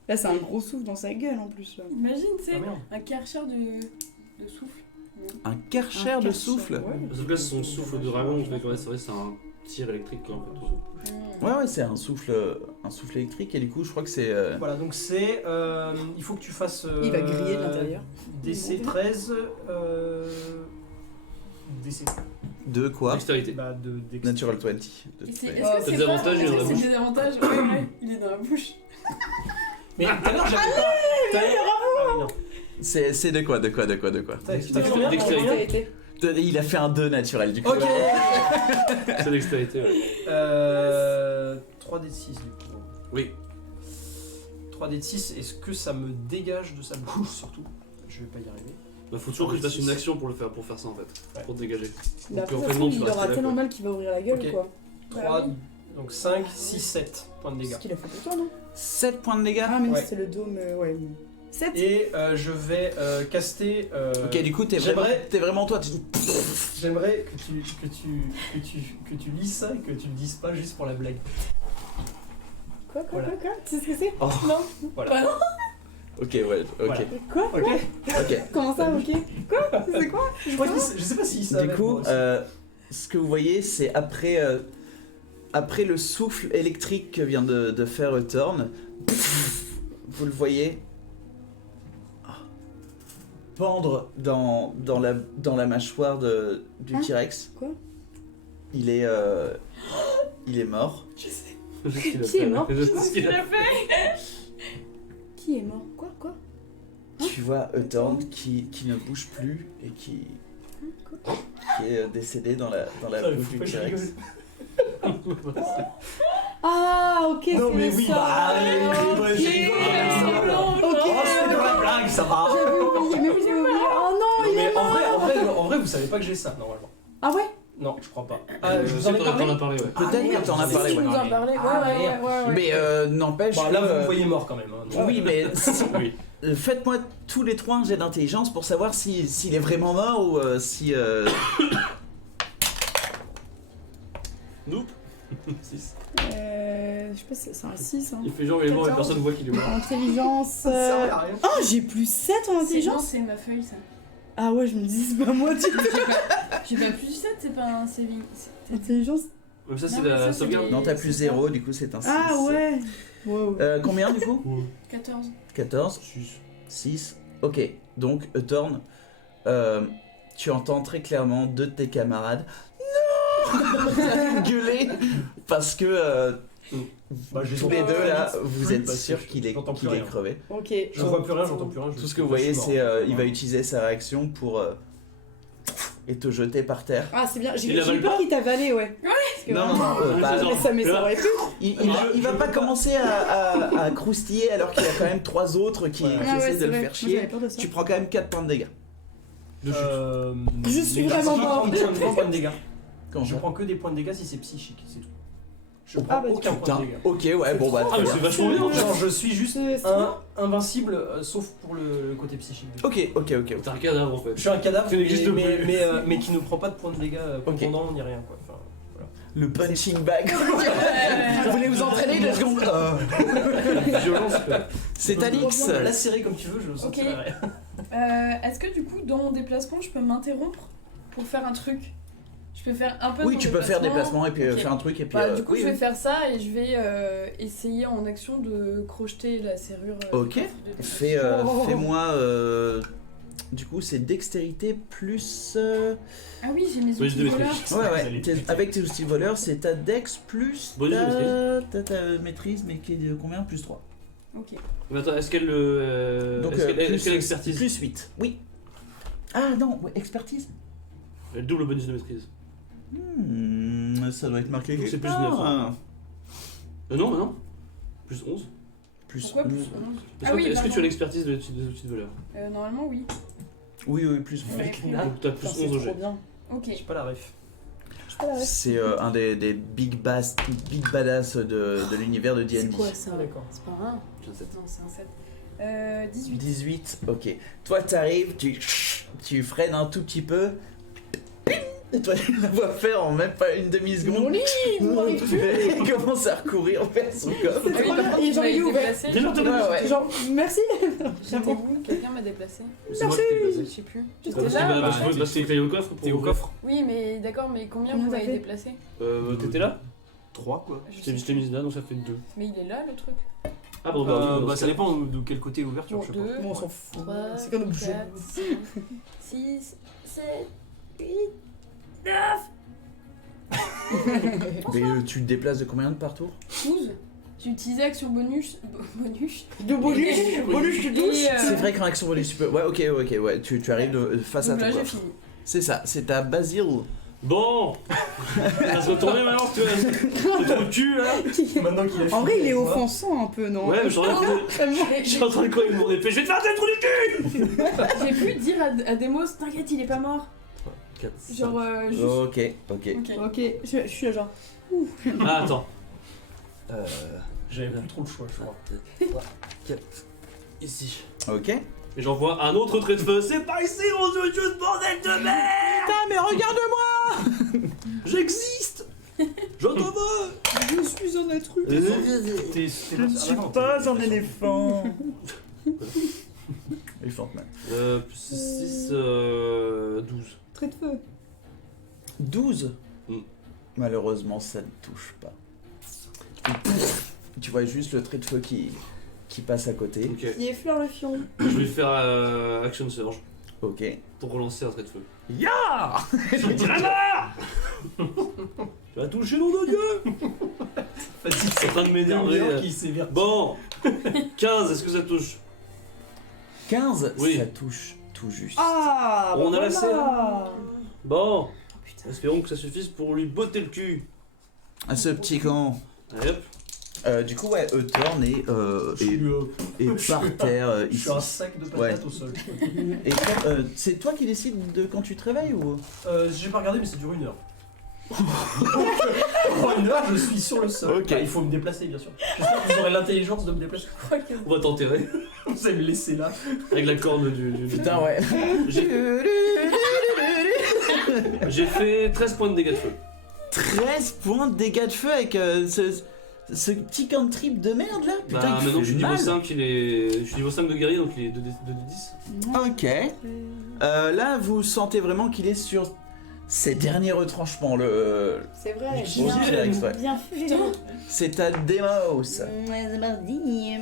Là, c'est un gros souffle dans sa gueule en plus. Là. Imagine, tu sais, Ah, merde. un karcher de souffle. Un karcher Un de karcher, souffle. ouais. Parce que là, c'est son souffle de dragon. Je vais quand même, c'est vrai, c'est un tir électrique en fait. Ouais, c'est un souffle électrique et du coup, je crois que c'est. Voilà, donc c'est. Il faut que tu fasses. Il va griller de l'intérieur. DC 13. DC. De quoi? Dextérité. Bah, de dextérité. Natural 20. Et c'est- Oh, Est-ce que des c'est pas avantages, il est dans la est-ce que bouche. c'est des avantages? Ouais, il est dans la bouche. Mais tout à l'heure, j'avais pas. Ah oui, non. C'est de quoi? T'as combien? Dextérité. Il a fait un 2 naturel du coup. Ok. C'est dextérité, ouais. 3d6 du coup. Oui. 3d6, est-ce que ça me dégage de sa bouche surtout? Je vais pas y arriver. Bah, faut toujours que je fasse une action pour faire ça en fait. Ouais. Pour te dégager. Mais Donc, après, en ça fait, se non, trouve, tu il vas aura rester là, tellement quoi. mal qu'il va ouvrir la gueule Ok. quoi. 3, donc 5, 6, 7 points de C'est dégâts. ce qu'il a fait pour toi, non? 7 points de dégâts. Ah, mais Ouais. c'est le dôme, ouais. 7. Et je vais caster. Ok, du coup, t'es vraiment toi. J'aimerais que tu lises ça et que tu le dises pas juste pour la blague. Quoi Voilà. Tu sais ce que c'est? Oh. Non. Voilà. Ok, ouais, ok. Voilà. Quoi? Ok. Ok. Comment ça, ok? Quoi? C'est quoi? Je sais pas si ça. Du coup, ce que vous voyez, c'est après le souffle électrique que vient de faire Thorn, vous le voyez pendre dans la mâchoire du Hein? T-Rex. Quoi? Il est mort. Qui est mort? Je sais ce qu'il a fait. Qui est mort? Quoi? Tu vois Thorn qui ne bouge plus et qui est décédé dans la bouche du T-Rex. Ah, ok, Non, c'est mais le oui, sort. bah, Ok. Oh, c'était dans la blague, ça va. J'avais oublié, mais oui, j'avais oublié. Oh non, Non, il mais est mort. en vrai, vous savez pas que j'ai ça normalement. Ah ouais? Non, je crois pas. Je vous sais en que ai t'en parlé. as parlé, ouais. Peut-être que t'en as Si, parlé, tu ouais. nous en parlais. Ouais. Mais n'empêche Bon, là, que, vous me voyez mort quand même. Hein. oui, mais Oui. faites-moi tous les trois un jet d'intelligence pour savoir s'il est vraiment mort ou si... Nope. 6. Je sais pas, c'est un 6. Hein. Il fait genre, il est mort et 14. personne voit qu'il est mort. Intelligence. Ça sert à rien. Oh, j'ai plus 7 en Non, intelligence. c'est ma feuille ça. Ah ouais, je me dis, c'est pas moi, tu J'ai pas plus 7, c'est pas un saving. Intelligence. Même ça, c'est Non, mais la ça, c'est sauvegarde. des- Non, t'as plus c'est 0, du coup c'est un 6. Ah ouais. Wow. Combien du coup 14. 14, 6. Ok, donc Thorn, tu entends très clairement deux de tes camarades non gueuler parce que Bah, je les tous les entends deux là, plus, vous êtes parce sûr que qu'il est j'entends plus qu'il est rien. crevé. Ok. Je vois plus rien, j'entends plus rien. Tout ce que vous voyez, c'est il va utiliser sa réaction pour et te jeter par terre. Ah, c'est bien. J'ai Il avale eu peur pas qu'il t'avalait, ouais. Parce que Non, vraiment, bah, mais ça aurait pu. il va pas commencer à croustiller alors qu'il y a quand même 3 autres qui Ouais. Ah ouais, essaient c'est de le vrai. faire Moi, chier. j'avais peur de ça. Tu prends quand même 4 points de dégâts. Je suis vraiment mort. Je prends 3 points de dégâts. Comment Je ça prends que des points de dégâts si c'est psychique, c'est tout. Je Oh, prends bah, aucun point Putain, de dégâts. ok, ouais, bon bah. Ah, très mais bien. c'est vachement bien. Genre, je suis juste C'est invincible, sauf pour le côté psychique. Ok. T'as un cadavre en fait. Je suis un cadavre, Tu n'existes mais, plus. mais qui ne prend pas de points de dégâts contondants ni rien. Quoi. Enfin, Le punching bag. Vous voulez vous entraîner 2 secondes Violence, quoi. C'est Alix. la serrer comme tu veux, je sens Ok. que ça va rien. Est-ce que du coup, dans mon déplacement, je peux m'interrompre pour faire un truc? Je peux faire un peu de Oui, mon tu peux faire déplacement et puis Ok. faire un truc et puis. Bah, du coup, oui, je vais oui. faire ça et je vais essayer en action de crocheter la serrure. Ok. du coffre de défense. Fais-moi. Du coup, c'est dextérité plus. Ah oui, j'ai mes Oui, je outils devais voleurs. faire. Ouais, Vous ouais. allez Avec tes outils voleurs, c'est ta dex plus Bonus de ta maîtrise, mais qui est de combien Plus 3. Ok. Mais attends, est-ce qu'elle Donc, est-ce qu'elle plus, expertise plus 8. Oui. Ah non, ouais, expertise. Elle double bonus de maîtrise. Ça doit être marqué. Donc, c'est quelque plus part. 9, hein. Non, bah non. Plus 11. Plus Pourquoi plus 11? Est-ce que tu as l'expertise des outils de voleur? Normalement, oui. Oui, plus Ouais. 8. Donc t'as plus 11 au jet. bien. Ok. J'ai pas la ref. C'est un des big badass de l'univers de D&D. C'est quoi ça? D'accord. C'est pas un. J'ai un 7. Non, c'est un 7. 18. 18, ok. Toi, t'arrives, tu freines un tout petit peu. Et toi, tu la vois faire en même pas une demi-seconde. Mon lit, il m'arrive plus. Il commence à recourir vers son coffre. C'est trop bien. Et genre, il est ouvert. Viens, Ouais, ouais. Genre, merci. J'étais où? Quelqu'un m'a déplacé? C'est moi qui t'ai Je placé. sais plus. Parce J'étais que là? parce qu'il faut que t'ailles au coffre. T'es au coffre. Oui, mais d'accord, mais combien Combien vous t'as m'avez fait déplacé? T'étais là 3 quoi. Je Je sais t'ai mis là, donc ça fait 2. Mais il est là le truc. Ah, pardon, pardon. Bah, ça dépend de quel côté ouverture, Bon, je sais pas. 2, Bon, on s'en fout. 3, C'est comme 4, 5, 6, 7, 8, 9, Mais tu te déplaces de combien de par tour 12. J'ai utilisé action bonus. De bonus, bonus de douche. Et, C'est vrai qu'en action bonus, tu peux. Ouais, ok, ouais. Tu arrives face à donc ton là, j'ai coffre. fini. C'est ça, c'est ta Basile. Bon On va se retourner maintenant, tu vois. C'est trop le cul là. Maintenant qu'il a En vrai, il est fini, offensant un peu, non? Ouais, mais je suis en train de quoi avec mon épée. Je vais te faire des trous du cul. J'ai pu dire à Demos, t'inquiète, il est pas mort. 4, Genre, juste. Ok. Ok. Ok, je suis là genre. Ah, attends. J'avais plus trop le choix, je crois. 3, 4, ici. Ok. Et j'envoie un autre trait de feu. C'est pas ici, mon dieu de bordel de merde. Putain, mais regarde-moi. J'existe. Je te veux. Je suis un être humain. Je ne suis pas un éléphant. Elephant Man. Plus 6, 12. Trait de feu. 12. Mm. Malheureusement, ça ne touche pas. Tu vois juste le trait de feu qui passe à côté. Ok. Qui effleure le fion. Je vais faire Action Surge Ok. pour relancer un trait de feu. Ya. Je dirais là. Tu vas toucher mon dieu. Facile, C'est en train de m'énerver. qui sévère. Bon. 15, est-ce que ça touche? 15. Oui. Ça touche tout juste. Ah On a la voilà. Bon. Putain. Espérons que ça suffise pour lui botter le cul. À ce petit con. Allez hop. Du coup, ouais, Euthorn est par terre Je ici. suis un sac de patates au sol. Et c'est toi qui décides de quand tu te réveilles ou? J'ai pas regardé, mais ça dure 1 heure. Pendant 1 heure, je suis sur le sol. Ok. Ah, il faut me déplacer, bien sûr. J'espère que vous aurez l'intelligence de me déplacer. On va t'enterrer Vous allez me laisser là. avec la corne du. Putain, ouais. J'ai fait 13 points de dégâts de feu. 13 points de dégâts de feu avec ce petit cantrip de merde là. Putain, Bah il maintenant fait je suis niveau mal. 5, je suis niveau 5 de guerrier donc il est 2d10. Ok. Là, vous sentez vraiment qu'il est sur ses derniers retranchements. C'est vrai. Du coup, T-Rex, ouais. Bien fait. C'est à Demos. Ouais, c'est mardi.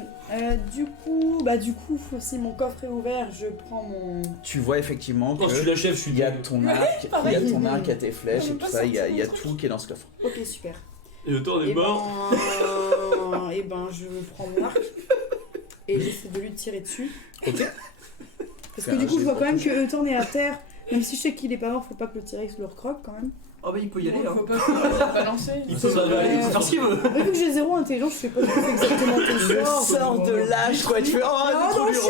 Du coup, si mon coffre est ouvert, je prends mon. Tu vois effectivement Quand je suis que la chef, je suis il y a deg. ton arc, il y a pareil. ton arc, il y a tes flèches On et peut tout pas ça. Il y a sortir mon truc. tout qui est dans ce coffre. Ok, super. Et le temps est mort. Et ben, je prends mon arc et j'essaie de lui tirer dessus. Ok. Parce que du coup, je vois quand même que Euthorn est à terre. Même si je sais qu'il est pas mort, faut pas que le T-Rex le recroque quand même. Oh bah il peut y aller, hein. Faut pas balancer. Il peut faire ce qu'il veut. Mais vu que j'ai 0 intelligence, je sais pas exactement quel Le sort. sort de l'âge, quoi. Tu fais oh, Non, c'est trop non, dur.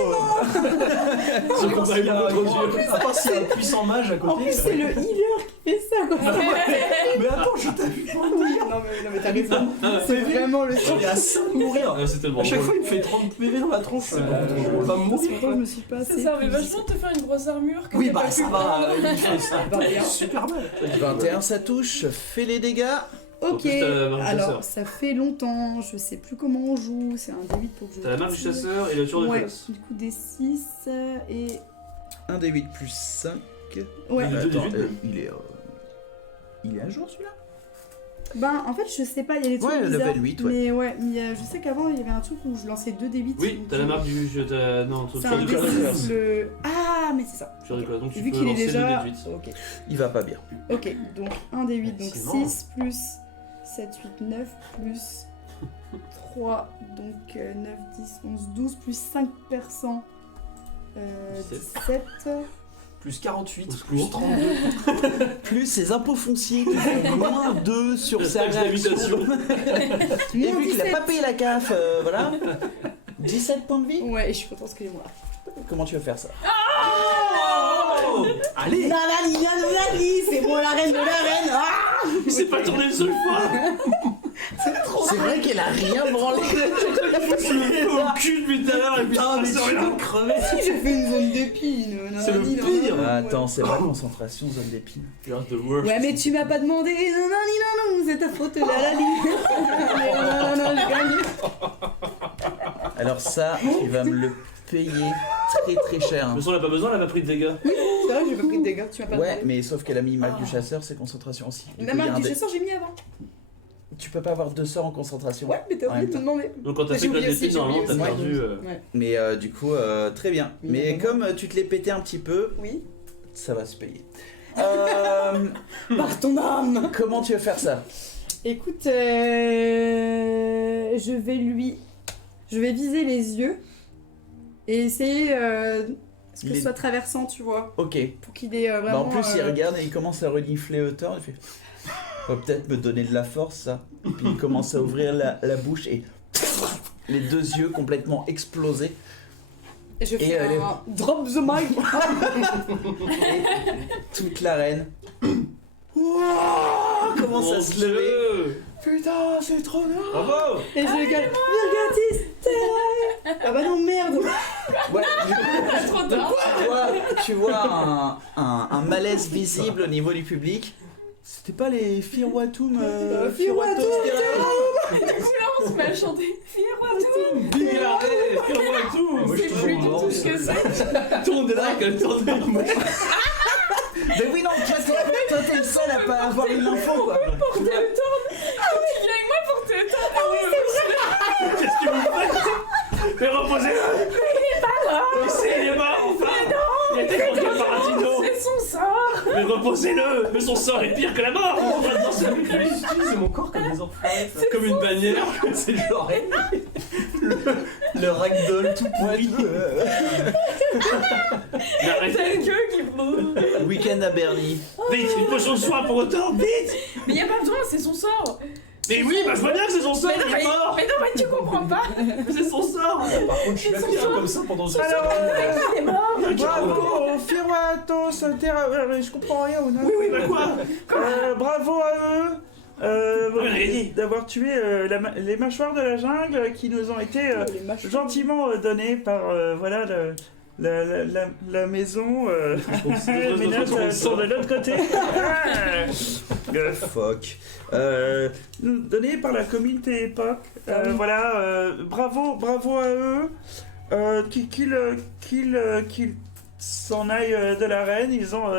Je comprends pas trop dur. À part s'il y a un puissant mage à côté. En plus, c'est le healer qui fait ça, quoi. Mais attends, je t'ai vu mourir. Non, mais t'as raison. C'est vraiment le sort. Il est à 5 de mourir. C'est tellement À chaque drôle. fois, il me fait 30 PV dans la tronche. Je vais pas C'est mourir. pourquoi je me suis pas Ça assez. servait vachement de te faire une grosse armure. que Oui, t'as bah pas ça pu va. prendre. Il fait ça. 21. Super mal. 21, ça touche. Fais les dégâts. En Ok, plus, t'as la marque du alors chasseur. ça fait longtemps, je sais plus comment on joue, c'est un D8 pour que je. T'as la marque du chasseur et le tour de Ouais, classe. du coup des 6 et. 1 des 8 plus 5. Ouais. Le deux des Attends, huit. il est à jour celui-là? Ben en fait je sais pas, il y a des trucs Ouais, le bizarres. level 8, ouais. Mais ouais, mais je sais qu'avant il y avait un truc où je lançais 2 D8. Oui, t'as la marque du jeu. Non, C'est tour un de Tour de classe. classe. D6 le. Ah mais c'est ça. Tour de classe. Donc Et tu vu peux qu'il est lancer déjà. le D8. Ok. Il va pas bien. Ok, donc 1 D8, donc C'est marrant. 6 plus 7, 8, 9 plus 3, donc 9, 10, 11, 12 plus 5%. 17. Plus 48, Au plus secours. 32. Plus ses impôts fonciers qui font moins 2 sur La sa taxe réaction. d'habitation. Et Moins vu qu'il a 17. pas payé la CAF, voilà. 17 points de vie. Ouais, et je suis contente, excusez-moi. Comment tu veux faire ça? Allez. Nanani, nanani, c'est moi la reine de l'arène. Ah Il s'est pas tourné une seule fois. C'est vrai qu'elle a rien branlé. Au cul depuis tout à l'heure et puis Putain, mais c'est tu rien. vas crever. Si, j'ai fait une zone d'épines. C'est le pire. Attends, c'est vrai, concentration, zone d'épines. Regarde the worst. Ouais, mais tu m'as pas demandé. Non, non, c'est ta faute, la la non, non, j'ai gagné. Alors ça, tu vas me le payer très très cher. De hein. toute façon, elle a pas besoin, elle a pas pris de dégâts. C'est vrai, j'ai pas pris de dégâts, tu m'as pas Ouais, demandé. mais sauf qu'elle a mis marque du chasseur, c'est concentration aussi. Du La coup, il y a marque un du dé- chasseur, j'ai mis avant. Tu peux pas avoir 2 sorts en concentration. Ouais, mais t'as En oublié même de me temps. demander. Donc quand t'as J'ai fait que la oublié aussi, défile, j'ai normalement t'as oublié perdu. aussi. Ouais. Mais du coup, très bien. Oui, Mais d'accord. comme tu te l'es pété un petit peu, Oui. ça va se payer. Par ton âme. Comment tu veux faire ça? Écoute, je vais viser les yeux et essayer que Il ce est- soit traversant, tu vois, Ok. pour qu'il ait Bah, vraiment. en plus, il regarde et il commence à renifler Euthorn. Il fait on va peut-être me donner de la force, ça. Et puis il commence à ouvrir la bouche et les 2 yeux complètement explosés. Je fais elle est- un drop the mic. Toute l'arène. Ouah, commence à se lever. Dieu. Putain, c'est trop bien. Bravo. Et je regarde, Virgatis, c'est vrai. Ah bah non, merde. Ouais, Trop tard. tu vois un malaise visible au niveau du public. C'était pas les Firwatum Firwatum, On se met à chanter. Firwatum. Big arrête, fais-moi tout. Moi, je C'est trouve plus bon, du tout ce que c'est. Tourne de là, qu'elle tourne de moi. Mais oui, non, toi t'es le seul à pas avoir une info quoi. Tu viens avec moi pour te tendre. Qu'est-ce que vous faites? Mais reposez-le. Mais il est pas là. Il est mort, enfin. Il a été conquis par un dino. C'est son sort. Mais reposez-le. Mais son sort est pire que la mort. On va danser avec lui. J'utilise mon corps comme des enfoirés. ça. Comme une bannière. C'est genre. Le ragdoll tout pourri. Mais arrêtez. T'as le queue qui bouge. Week-end à Bernie. Vite, une potion de soin pour autant, vite. Mais y a pas besoin, c'est son sort. Mais oui, bah je vois bien que c'est son sort, il est mort. Mais non, mais tu comprends pas. Mais c'est son sort. Par contre, je suis là C'est qui son comme ça pendant ce Alors, Il est mort. bravo, Firwatos, je comprends rien. Oui, oui, bah quoi? Bravo à eux mais allez. d'avoir tué les mâchoires de la jungle qui nous ont été Les machins. gentiment données par voilà la maison. Les ménages sont de l'autre côté. Fuck. Donné par la communauté époque. Voilà. Bravo à eux. Qu'ils s'en aillent de l'arène. Ils ont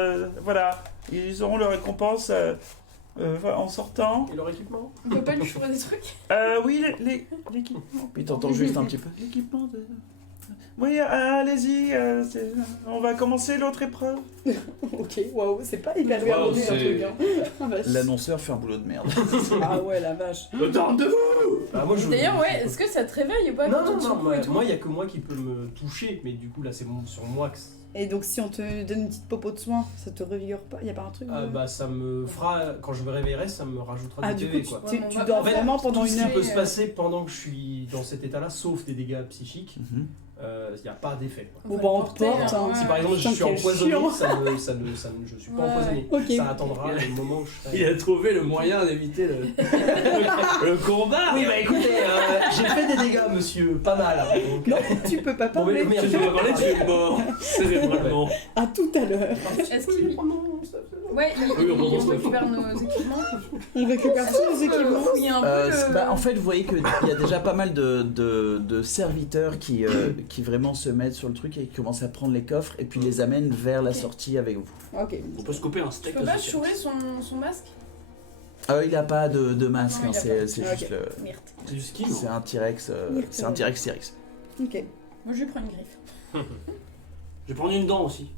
voilà. Ils auront leur récompense en sortant. Et leur équipement? On peut pas lui chourer des trucs. Oui, l'équipement. Puis t'entends juste un petit peu. L'équipement de. Oui, allez-y, on va commencer l'autre épreuve. Ok, waouh, c'est pas hyper bien Waouh, rodé un c'est- truc. Hein. Ah, vache. L'annonceur fait un boulot de merde. Ah ouais, la vache. Autant de vous. Bah, moi, je. D'ailleurs, ouais, est-ce que ça te réveille ou pas Non, quand non, tu non, cours et tout moi, il y a que moi qui peut me toucher, mais du coup, là, c'est sur moi que. Et donc, si on te donne une petite popo de soin, ça te revigore pas? Y a pas un truc Ah, bah, ça me fera. Quand je me réveillerai, ça me rajoutera Ah, des du PV, coup, quoi. tu, Ouais, tu on va dors pas vraiment faire pendant Tout ce une qui heure. peut se passer pendant que je suis dans cet état-là, sauf des dégâts psychiques, Mhm. il n'y a pas d'effet. quoi. Bon, bah, on te porte. Hein. Si par exemple je Putain, suis quel empoisonné, chiant. je suis pas Ouais. empoisonné. Ok. Ça attendra le moment où je Il serai. a trouvé le moyen d'éviter le combat. Oui, bah écoutez, j'ai fait des dégâts, monsieur, pas mal. hein, donc, Non, tu peux pas Bon, mais parler. merde, Tu peux pas parler, tu es mort cérébralement. À tout à l'heure. Est-ce qu'il. Ouais, Oui, on pense on que- récupère nos équipements. On récupère tous les équipements. Il y a un peu. Bah, en fait, vous voyez qu'il y a déjà pas mal de serviteurs qui vraiment se mettent sur le truc et qui commencent à prendre les coffres et puis les amènent vers la sortie avec vous. Ok. On peut se couper un Tu steak peux de pas saucisse. chourer son masque? Il a pas de masque, Non, hein, il a c'est pas. juste Ok. le. Merde. C'est du ski, C'est non? un T-Rex. C'est un T-Rex T-Rex. Ok. Moi, je lui prends une griffe. Je vais prendre une dent aussi.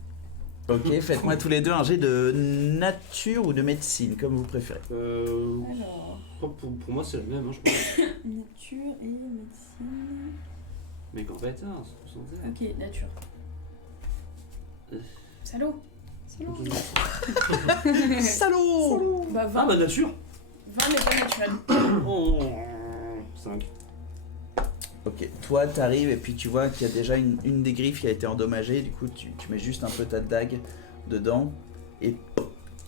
Ok, faites-moi tous les deux un jet de nature ou de médecine, comme vous préférez. Alors. Pour moi, c'est le même, hein, je pense. Nature et médecine. Mais qu'en fait, hein, c'est 70. Ok, nature. Salaud. Salaud Bah, Ah, 20. bah nature. 20 mais pas naturel. Oh, 5. Ok, toi t'arrives et puis tu vois qu'il y a déjà une des griffes qui a été endommagée, du coup tu mets juste un peu ta dague dedans et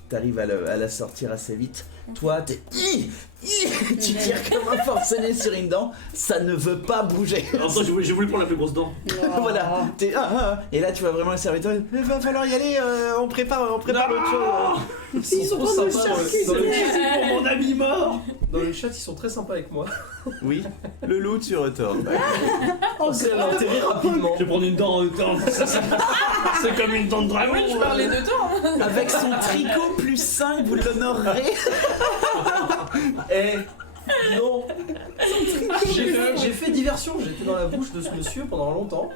t'arrives à la sortir assez vite. Toi t'es... tu tires comme un forcené sur une dent, ça ne veut pas bouger. Alors, ça, j'ai voulu prendre la plus grosse dent. Voilà, t'es... Et là tu vois vraiment le serviteur, il va falloir y aller, on prépare l'autre chose. Ils sont en train de me charcuter. C'est pour mon ami mort. Dans le chat, ils sont très sympas avec moi. Oui, le loup tu retournes. On s'est enterré rapidement. Je vais prendre une dent en temps. C'est comme une dent de dragon. Oui, je parlais de toi. Hein. Avec son tricot plus 5, vous l'honorerez. Eh non. J'ai fait diversion, j'étais dans la bouche de ce monsieur pendant longtemps.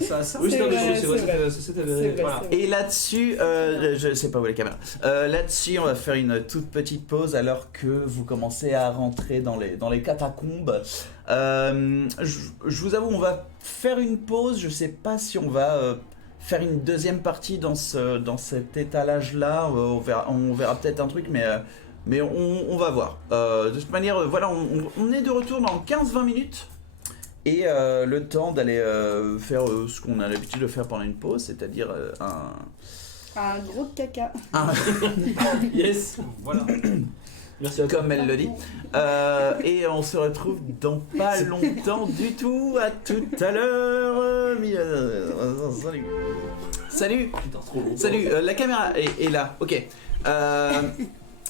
Ça Oui, c'est vrai, vrai, c'est c'est vrai. vrai, c'est C'est avéré. vrai, Voilà. c'est vrai. Et là-dessus, je sais pas où est la caméra. Là-dessus, on va faire une toute petite pause alors que vous commencez à rentrer dans les catacombes. Je vous avoue, on va faire une pause. Je sais pas si on va faire une deuxième partie dans cet étalage-là. On verra peut-être un truc, mais on va voir. De toute manière, voilà, on est de retour dans 15-20 minutes. Et le temps d'aller faire ce qu'on a l'habitude de faire pendant une pause, c'est-à-dire Un gros caca. un, Yes. Voilà. Merci à toi. comme elle le dit. Et on se retrouve dans pas longtemps du tout. À tout à l'heure. Salut. Salut. Putain, trop long. Salut. La caméra est là. Ok.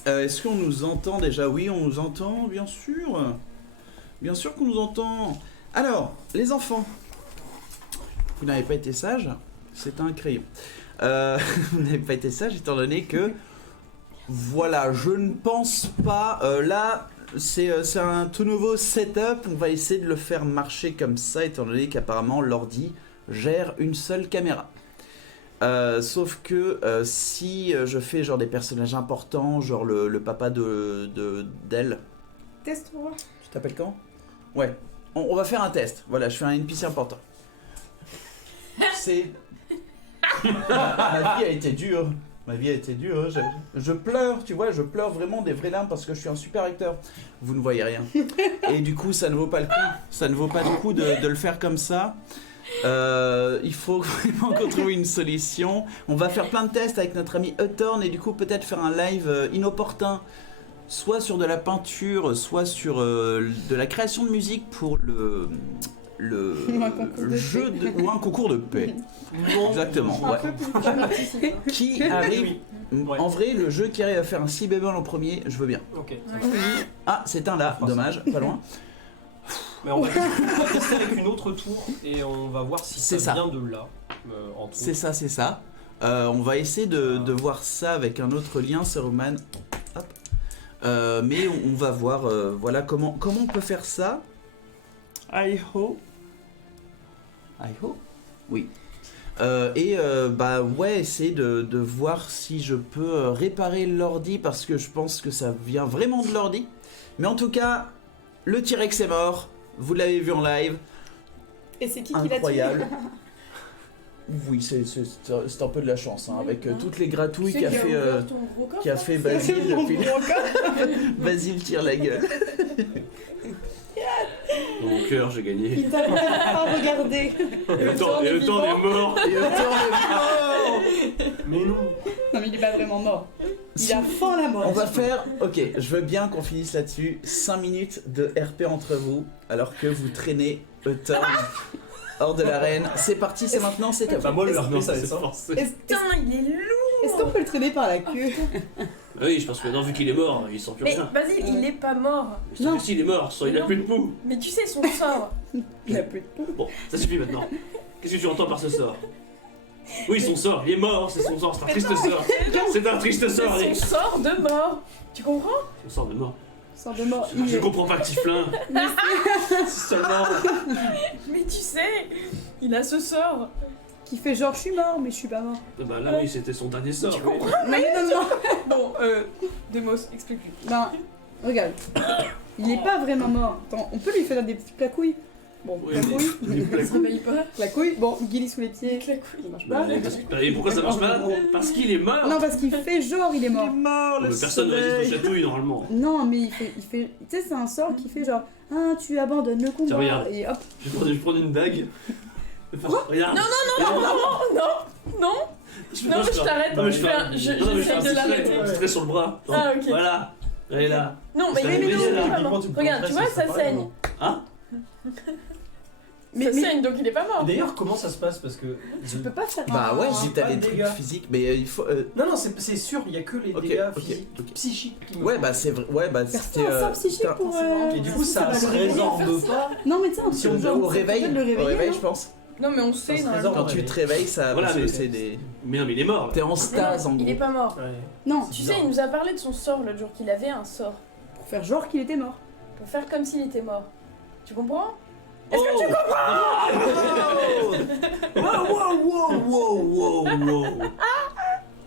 Est-ce qu'on nous entend déjà? Oui, on nous entend, bien sûr. Bien sûr qu'on nous entend. Alors, les enfants, vous n'avez pas été sages. C'est un crayon. Vous n'avez pas été sages étant donné que, voilà, je ne pense pas. Là, c'est un tout nouveau setup. On va essayer de le faire marcher comme ça, étant donné qu'apparemment l'ordi gère une seule caméra. Sauf que si je fais genre des personnages importants, genre le papa d'elle. Test pour voir. Tu t'appelles quand? Ouais. On va faire un test. Voilà, je fais un NPC important. C'est. Ma vie a été dure. Ma vie a été dure. Je pleure, tu vois, je pleure vraiment des vraies larmes parce que je suis un super acteur. Vous ne voyez rien. Et du coup, ça ne vaut pas le coup. Ça ne vaut pas le coup de le faire comme ça. Il faut vraiment qu'on trouve une solution. On va faire plein de tests avec notre ami Hawthorne et du coup peut-être faire un live inopportun, soit sur de la peinture, soit sur de la création de musique pour le jeu ou un concours de paix. Exactement. Un Ouais. peu plus dramatique. Qui arrive Ouais. en vrai, le jeu qui arrive à faire un si bémol en premier, je veux bien. Ok. Ah, c'est un là, dommage, pas loin. Mais on va tester avec une autre tour et on va voir si C'est ça ça. vient de là. Entre C'est autres. ça, c'est ça. On va essayer de voir ça avec un autre lien, Saruman. Hop. Mais on va voir voilà comment on peut faire ça. I hope. Oui. Bah ouais, essayer de voir si je peux réparer l'ordi parce que je pense que ça vient vraiment de l'ordi. Mais en tout cas, le T-Rex est mort. Vous l'avez vu en live. Et c'est qui l'a tué? Incroyable. Oui, c'est un peu de la chance, hein, avec toutes les gratouilles qu'a fait Basile depuis. Basile tire la gueule. Dans mon cœur, j'ai gagné. Il t'a pas regardé. Et le temps est mort. Et le temps est mort. Mais non. Non mais il est pas vraiment mort. Il a faim la mort. On va faire, ok, je veux bien qu'on finisse là-dessus, 5 minutes de RP entre vous, alors que vous traînez Hawthorne hors de l'arène. C'est parti, c'est maintenant, c'est à Bah vous. moi le Non, RP ça va c'est être ça. forcé. Putain, il est lourd. Est-ce qu'on peut le traîner par la queue? Oui, je pense que maintenant, vu qu'il est mort, il sent plus Mais rien. vas-y, il est pas mort. Non. S'il est mort, soit il a plus de poux. Mais tu sais son sort. Il a plus de peau. Bon, ça suffit maintenant. Qu'est-ce que tu entends par ce sort? Oui, son sort, il est mort, c'est son sort, c'est un triste sort. C'est un triste sort, C'est Alex. son sort de mort. Tu comprends? Son sort de mort. Sort de mort. Je comprends pas, Tiflin. Seulement. Mais tu sais, il a ce sort. Qui fait genre je suis mort mais je suis pas mort. Bah là, oui, c'était son dernier sort. Tu oui. comprends? Non. Bon, Demos, explique-lui. Ben, regarde. Il est pas vraiment mort. Attends, on peut lui faire des petites claquouilles. Bon, Oui, claquouilles. Il se réveille pas. Claquouilles. Bon, Guili sous les pieds. Claquouille. Ça marche Bah, pas. et pourquoi ça marche pas? Parce qu'il est mort. Non, parce qu'il fait genre il est mort. mort, Mais personne ne résiste au chatouille normalement. Non, mais il fait. Tu sais, c'est un sort qui fait genre ah, tu abandonnes le combat. Tiens, regarde. Et hop. Je vais prendre une dague. Regarde. Non, mais je t'arrête. Non, mais je Je fais un- je- non, mais je fais j'essaie un de petit l'arrêter. trait, trait sur le bras. Ah, ok. Voilà. Elle est là. Non, mais Ça il est fait plaisir, pas là. mort. Regarde, tu vois, ça saigne. Hein? Ça saigne, donc il est pas mort. D'ailleurs comment ça se passe parce que Tu peux pas faire. Bah ouais, si t'as pas les de trucs dégâts. physiques, mais il faut. Non c'est sûr, il y a que les Ok, dégâts ok, physiques, ok. psychiques qui me Ouais, font. bah c'est vrai. Ouais, bah Faire c'était. ça, un sort psychique putain. pour. Et du coup ça se va le réveiller. résorbe pas. Non, mais tu sais, un Si on truc doit genre, Au ça réveil, permet de le au réveiller, réveil, non je pense. Non, mais on sait, se normalement. résorbe. Quand tu te réveilles, ça. Voilà, parce que mais- c'est des. Mais non, mais il est mort. T'es en stase en Il est gros. pas mort. Ouais. Non, Tu sais, il nous a parlé de son sort l'autre jour, qu'il avait un sort. pour faire genre qu'il était mort. Pour faire comme s'il était mort. Tu comprends? Est-ce que tu comprends? Wow.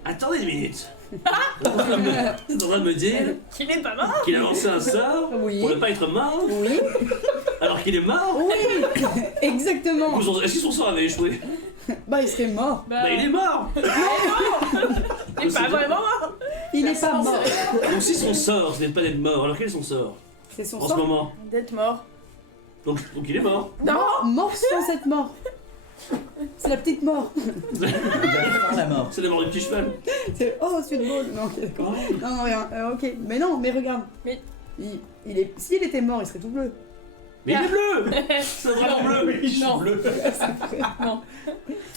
Attendez une minute. T'es en train de me dire Qu'il est pas mort? qu'il a lancé un sort Oui. pour ne pas être mort Oui. alors qu'il est mort? Oui. Exactement. Est-ce que son sort avait échoué? Bah, il serait mort. Bah il est mort. Il est pas vraiment mort. Il est pas mort. Donc si son sort ce n'est pas d'être mort, alors quel est son sort C'est son en ce sort. moment? D'être mort. Donc il est mort. Non! Mort sans être mort. C'est la petite mort. Il va faire la mort. C'est la mort du petit cheval. C'est oh, c'est une bonne. Non, ok, d'accord. Non, rien. Ok. Mais non, mais regarde. Mais- Il est. S'il était mort, il serait tout bleu. Mais il est bleu. C'est un dragon bleu. Non. Non.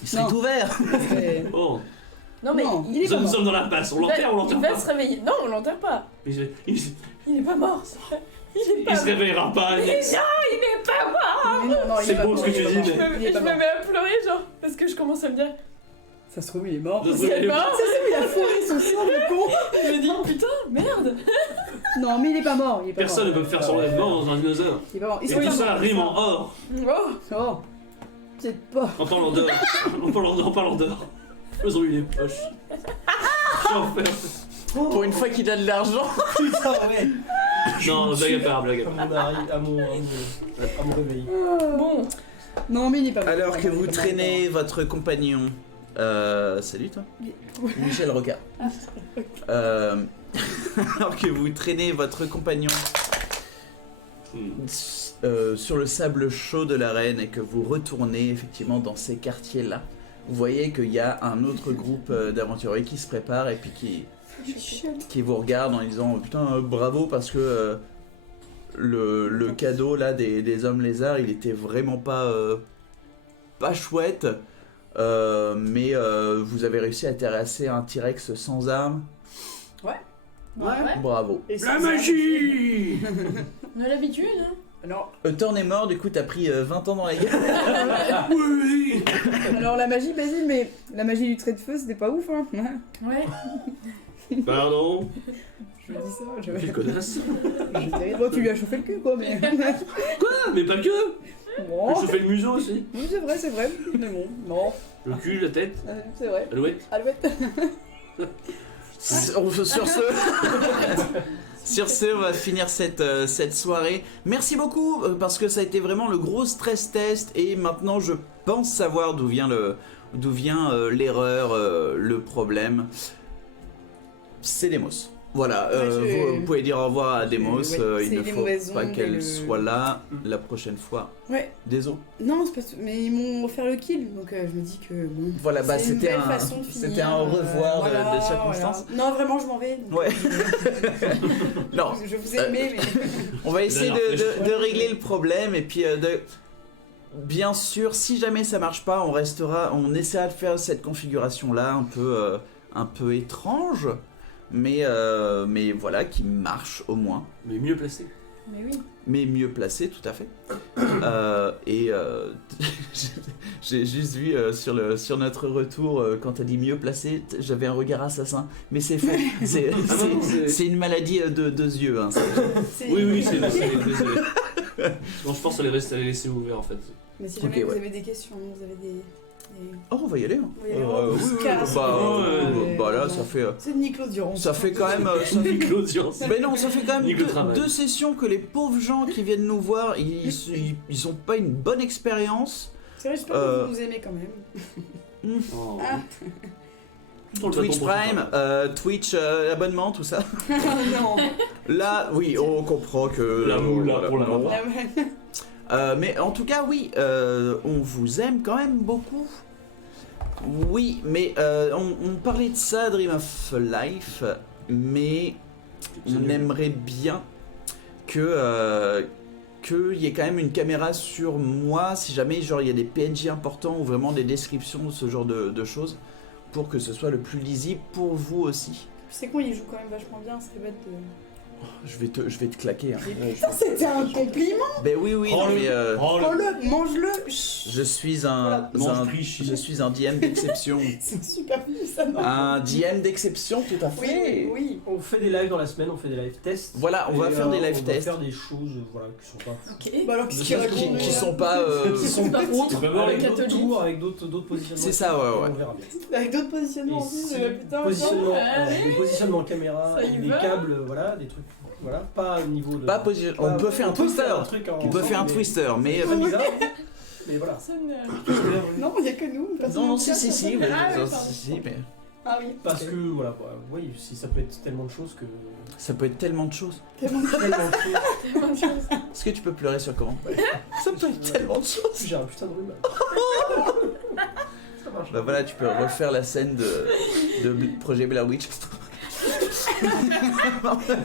Il serait Non. tout vert. C'est- Oh, Non, mais Non, il est nous pas mort. sommes dans l'impasse. On l'enterre ou on Il l'enterre va pas se réveiller. Non, on l'enterre pas. Il Il est pas mort. Il est pas se mort. réveillera pas. Mais non, il est pas mort. Mais non, il C'est est pas beau mort, ce que il est tu pas dis, mort. mais- Il est Je pas me mort. mets à pleurer, genre, parce que je commence à me dire, Ça se trouve, il est mort. Je- c'est mort. Ça se trouve, il a fourré son sang, le con. Je me dis, putain, merde. Non, mais il est pas mort. Il est pas Personne ne mort. peut faire son rêve mort dans un dinosaure. Il est pas mort. Et sont tout pas ça morts. rime en or. Oh. Oh. C'est pas. En parlant d'or. En parlant d'or. Faisons lui les poches. J'en fais. Pour une fois qu'il a de l'argent. Putain, ouais. Non, blague à part, blague à part. À mon réveil. Bon. Non, mais il est pas mort. Alors que Il est vous pas traînez votre compagnon. Salut toi. Michel Rocard. Alors que vous traînez votre compagnon sur le sable chaud de l'arène et que vous retournez effectivement dans ces quartiers-là, vous voyez qu'il y a un autre groupe d'aventuriers qui se prépare et puis qui vous regarde en disant putain bravo parce que le cadeau là des hommes lézards il était vraiment pas chouette mais vous avez réussi à terrasser un T-Rex sans armes. Ouais. Bravo. Et c'est La ça. magie. On a l'habitude, hein. Alors, Thorn est mort, du coup t'as pris 20 ans dans la gueule. Oui. alors la magie, Basile, mais la magie du trait de feu, c'était pas ouf, hein. Ouais. Pardon. Je me dis ça, je Quelle connasse. Bon, tu lui as chauffé le cul, quoi, mais. Quoi? Mais pas que. Bon. Je fais le museau aussi. Oui, c'est vrai. Mais bon, non. Le cul, la tête, C'est vrai. l'alouette. Alouette. Sur ce, on va finir cette soirée. Merci beaucoup parce que ça a été vraiment le gros stress test et maintenant je pense savoir d'où vient l'erreur, le problème. C'est Demos. Voilà, Ouais, vous pouvez dire au revoir à Demos. ouais, Il c'est ne les faut mauvaises pas ondes et qu'elle le- soit là la prochaine fois. Ouais. Désolé. Non, c'est pas. Mais ils m'ont offert le kill, donc je me dis que bon. Voilà, bah c'est une c'était belle façon de finir, c'était un au revoir voilà, de circonstance. voilà. Non, vraiment, je m'en vais. donc, Ouais. Non, Je vous ai aimé, mais. on va essayer Dernière flèche. de régler le problème et puis bien sûr, si jamais ça marche pas, on essaiera de faire cette configuration là un peu étrange, mais voilà qui marche au moins, Mais mieux placé. Mais oui. mais mieux placé tout à fait. J'ai juste vu sur notre retour quand t'as dit mieux placé, j'avais un regard assassin, mais c'est fait, c'est une maladie de deux yeux. Hein, Oui, c'est désolé. Non, je pense à les laisser ouverts en fait. Mais si jamais Ok, vous ouais. avez des questions, vous avez des. Oh, on va y aller. Hein. On va y aller, on se casse. Bah là, ça fait. C'est Nicolas Durand. Ça fait quand même. L'audience. Mais non, ça fait quand même Nique le travail. deux sessions que les pauvres gens qui viennent nous voir, ils ont pas une bonne expérience. C'est vrai, j'espère que vous nous aimez quand même. Oh. Ah. Twitch Prime, Twitch abonnement, tout ça. Non. Là, oui, on comprend que. La moula pour la non. mort. Mais en tout cas, oui, on vous aime quand même beaucoup. Oui, mais on parlait de ça, Dream of Life, mais on aimerait bien que qu'il y ait quand même une caméra sur moi, si jamais genre il y a des PNJ importants ou vraiment des descriptions de ce genre de choses, pour que ce soit le plus lisible pour vous aussi. C'est con, il joue quand même vachement bien, c'est bête de. Je vais te claquer. Hein. Putain, c'était un compliment. Ben oui, non, mais Prends-le, mange-le. je suis un je suis un DM d'exception. C'est super vite, ça. Non. Un DM d'exception, tout à fait. Oui. On fait des lives dans la semaine, on fait des live tests. Voilà, on va Et, faire des live On va tests faire des choses voilà, qui sont pas. Ok. Bah alors, qu'est-ce qu'il raconte qui sont pas. Qui sont pas autres, Vraiment, avec les d'autres catholiques. tours, avec d'autres positionnements. C'est ça, ouais. On verra bien. Avec d'autres positionnements Et en plus, si- mais putain. positionnement, Allez. des positionnements caméra, Ça y des va. câbles, voilà, des trucs. Voilà, pas au niveau de. On peut faire un twister. On peut faire un twister. twister, mais. C'est bizarre. Mais voilà. Ça me- Non, il n'y a que nous. personne Non, ne si, casse, si, ça. si, mais. Ah, non, d'accord. si, mais Ah oui. Parce que, voilà, bah, oui, si ça peut être tellement de choses que. ça peut être tellement de choses. Tellement de- Tellement de choses. Tellement de choses. Est-ce que tu peux pleurer sur comment? Ça peut être tellement de choses. J'ai un putain de rhume. Bah voilà, tu peux refaire la scène de projet Blair Witch.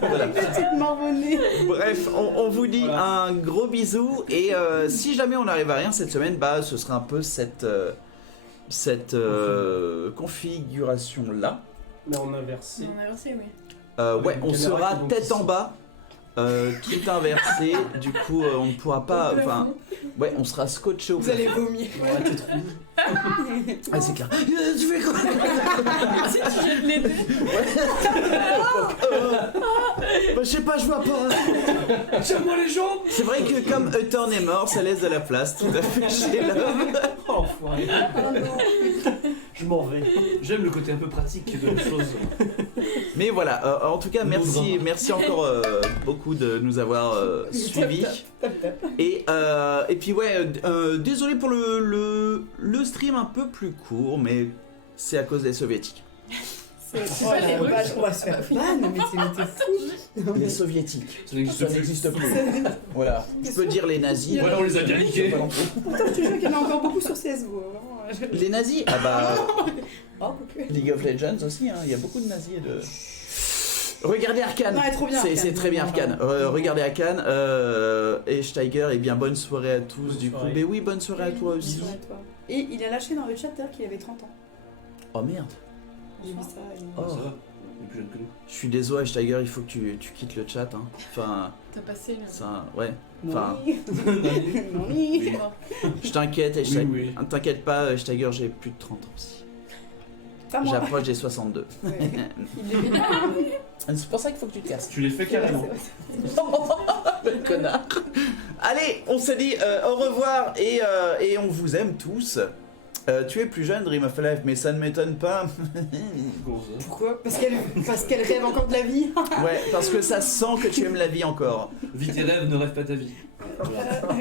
Voilà. Petite marmonnée. Bref, on vous dit un gros bisou et si jamais on n'arrive à rien cette semaine, bah ce sera un peu cette configuration là. Mais en inversé. On a inversé, oui. Ouais, une on caméra sera qui monte tête ici. en bas, tout inversé. Du coup, on ne pourra pas. Enfin, ouais, on sera scotché au Vous allez plafond. vomir. Ouais, t'es trop. Ah, c'est clair. Tu fais quoi? Si tu jettes les dés. Bah, je sais pas, je vois pas. Tiens-moi les jambes. C'est vrai que comme Hutton est mort, ça laisse de la place. Tout à fait chez l'homme. Oh, enfoiré. Oh non. Je m'en vais. J'aime le côté un peu pratique de la chose. Mais voilà, en tout cas, Nous merci encore beaucoup de nous avoir suivis. Et puis ouais, désolé pour le stream un peu plus court, mais c'est à cause des soviétiques. C'est pas les Russes. on va se faire ban, mais t'es fou. Les soviétiques, Ça n'existe ça plus. n'existe plus. Voilà, je peux dire les nazis. Voilà, on les a bien niqués. Pas non plus. Pourtant, je te jure qu'il y en a encore beaucoup sur CSGO. Vraiment. Les nazis? Ah bah, Oh, coucou. League of Legends aussi, hein, il y a beaucoup de nazis et de... Regardez Arcane, Non, elle est trop bien, c'est Arcane. très bien Arcane. Regardez Arcane, et Steiger, et bien bonne soirée à tous Bonne du coup. soirée. Mais oui, bonne soirée à toi aussi. Bisous à toi. Et il a lâché dans le chat d'ailleurs qu'il avait 30 ans. Oh merde, J'ai vu ça. et- Oh. Ça va. Il est plus jeune que nous. je suis désolé Steiger, il faut que tu quittes le chat. Hein. Enfin, T'as passé là. ça, ouais. Enfin, Oui. Non, oui. C'est mort. je t'inquiète, et Oui, oui. t'inquiète pas, Steiger, j'ai plus de 30 ans aussi. Pas moi. J'approche des 62. Ouais. Il est bien. C'est pour ça qu'il faut que tu te casses. Tu les fais carrément. Le connard. Allez, on se dit au revoir et on vous aime tous. Tu es plus jeune, Dream of Life, mais ça ne m'étonne pas. Comment ça? Pourquoi Parce qu'elle rêve encore de la vie. Ouais, parce que ça sent que tu aimes la vie encore. Vis tes rêves, ne rêve pas ta vie.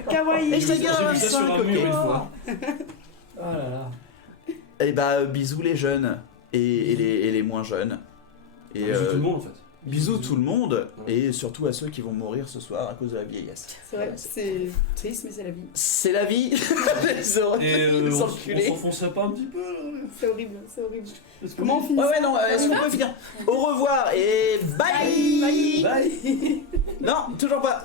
Kawaii. Et J'ai je vu te ça sur un mur une fois. Oh là là. Et bah, bisous les jeunes et les moins jeunes. Et Bisous tout le monde en fait. bisous tout le monde et surtout à ceux qui vont mourir ce soir à cause de la vieillesse. C'est vrai, c'est triste, mais c'est la vie. C'est la vie. Les Et les on enculés. s'enfoncerait pas un petit peu là. C'est horrible, c'est horrible. Parce que- Comment on finit Ouais, ça ouais, non, est-ce qu'on peut finir? Au revoir et bye. Bye. Non, toujours pas.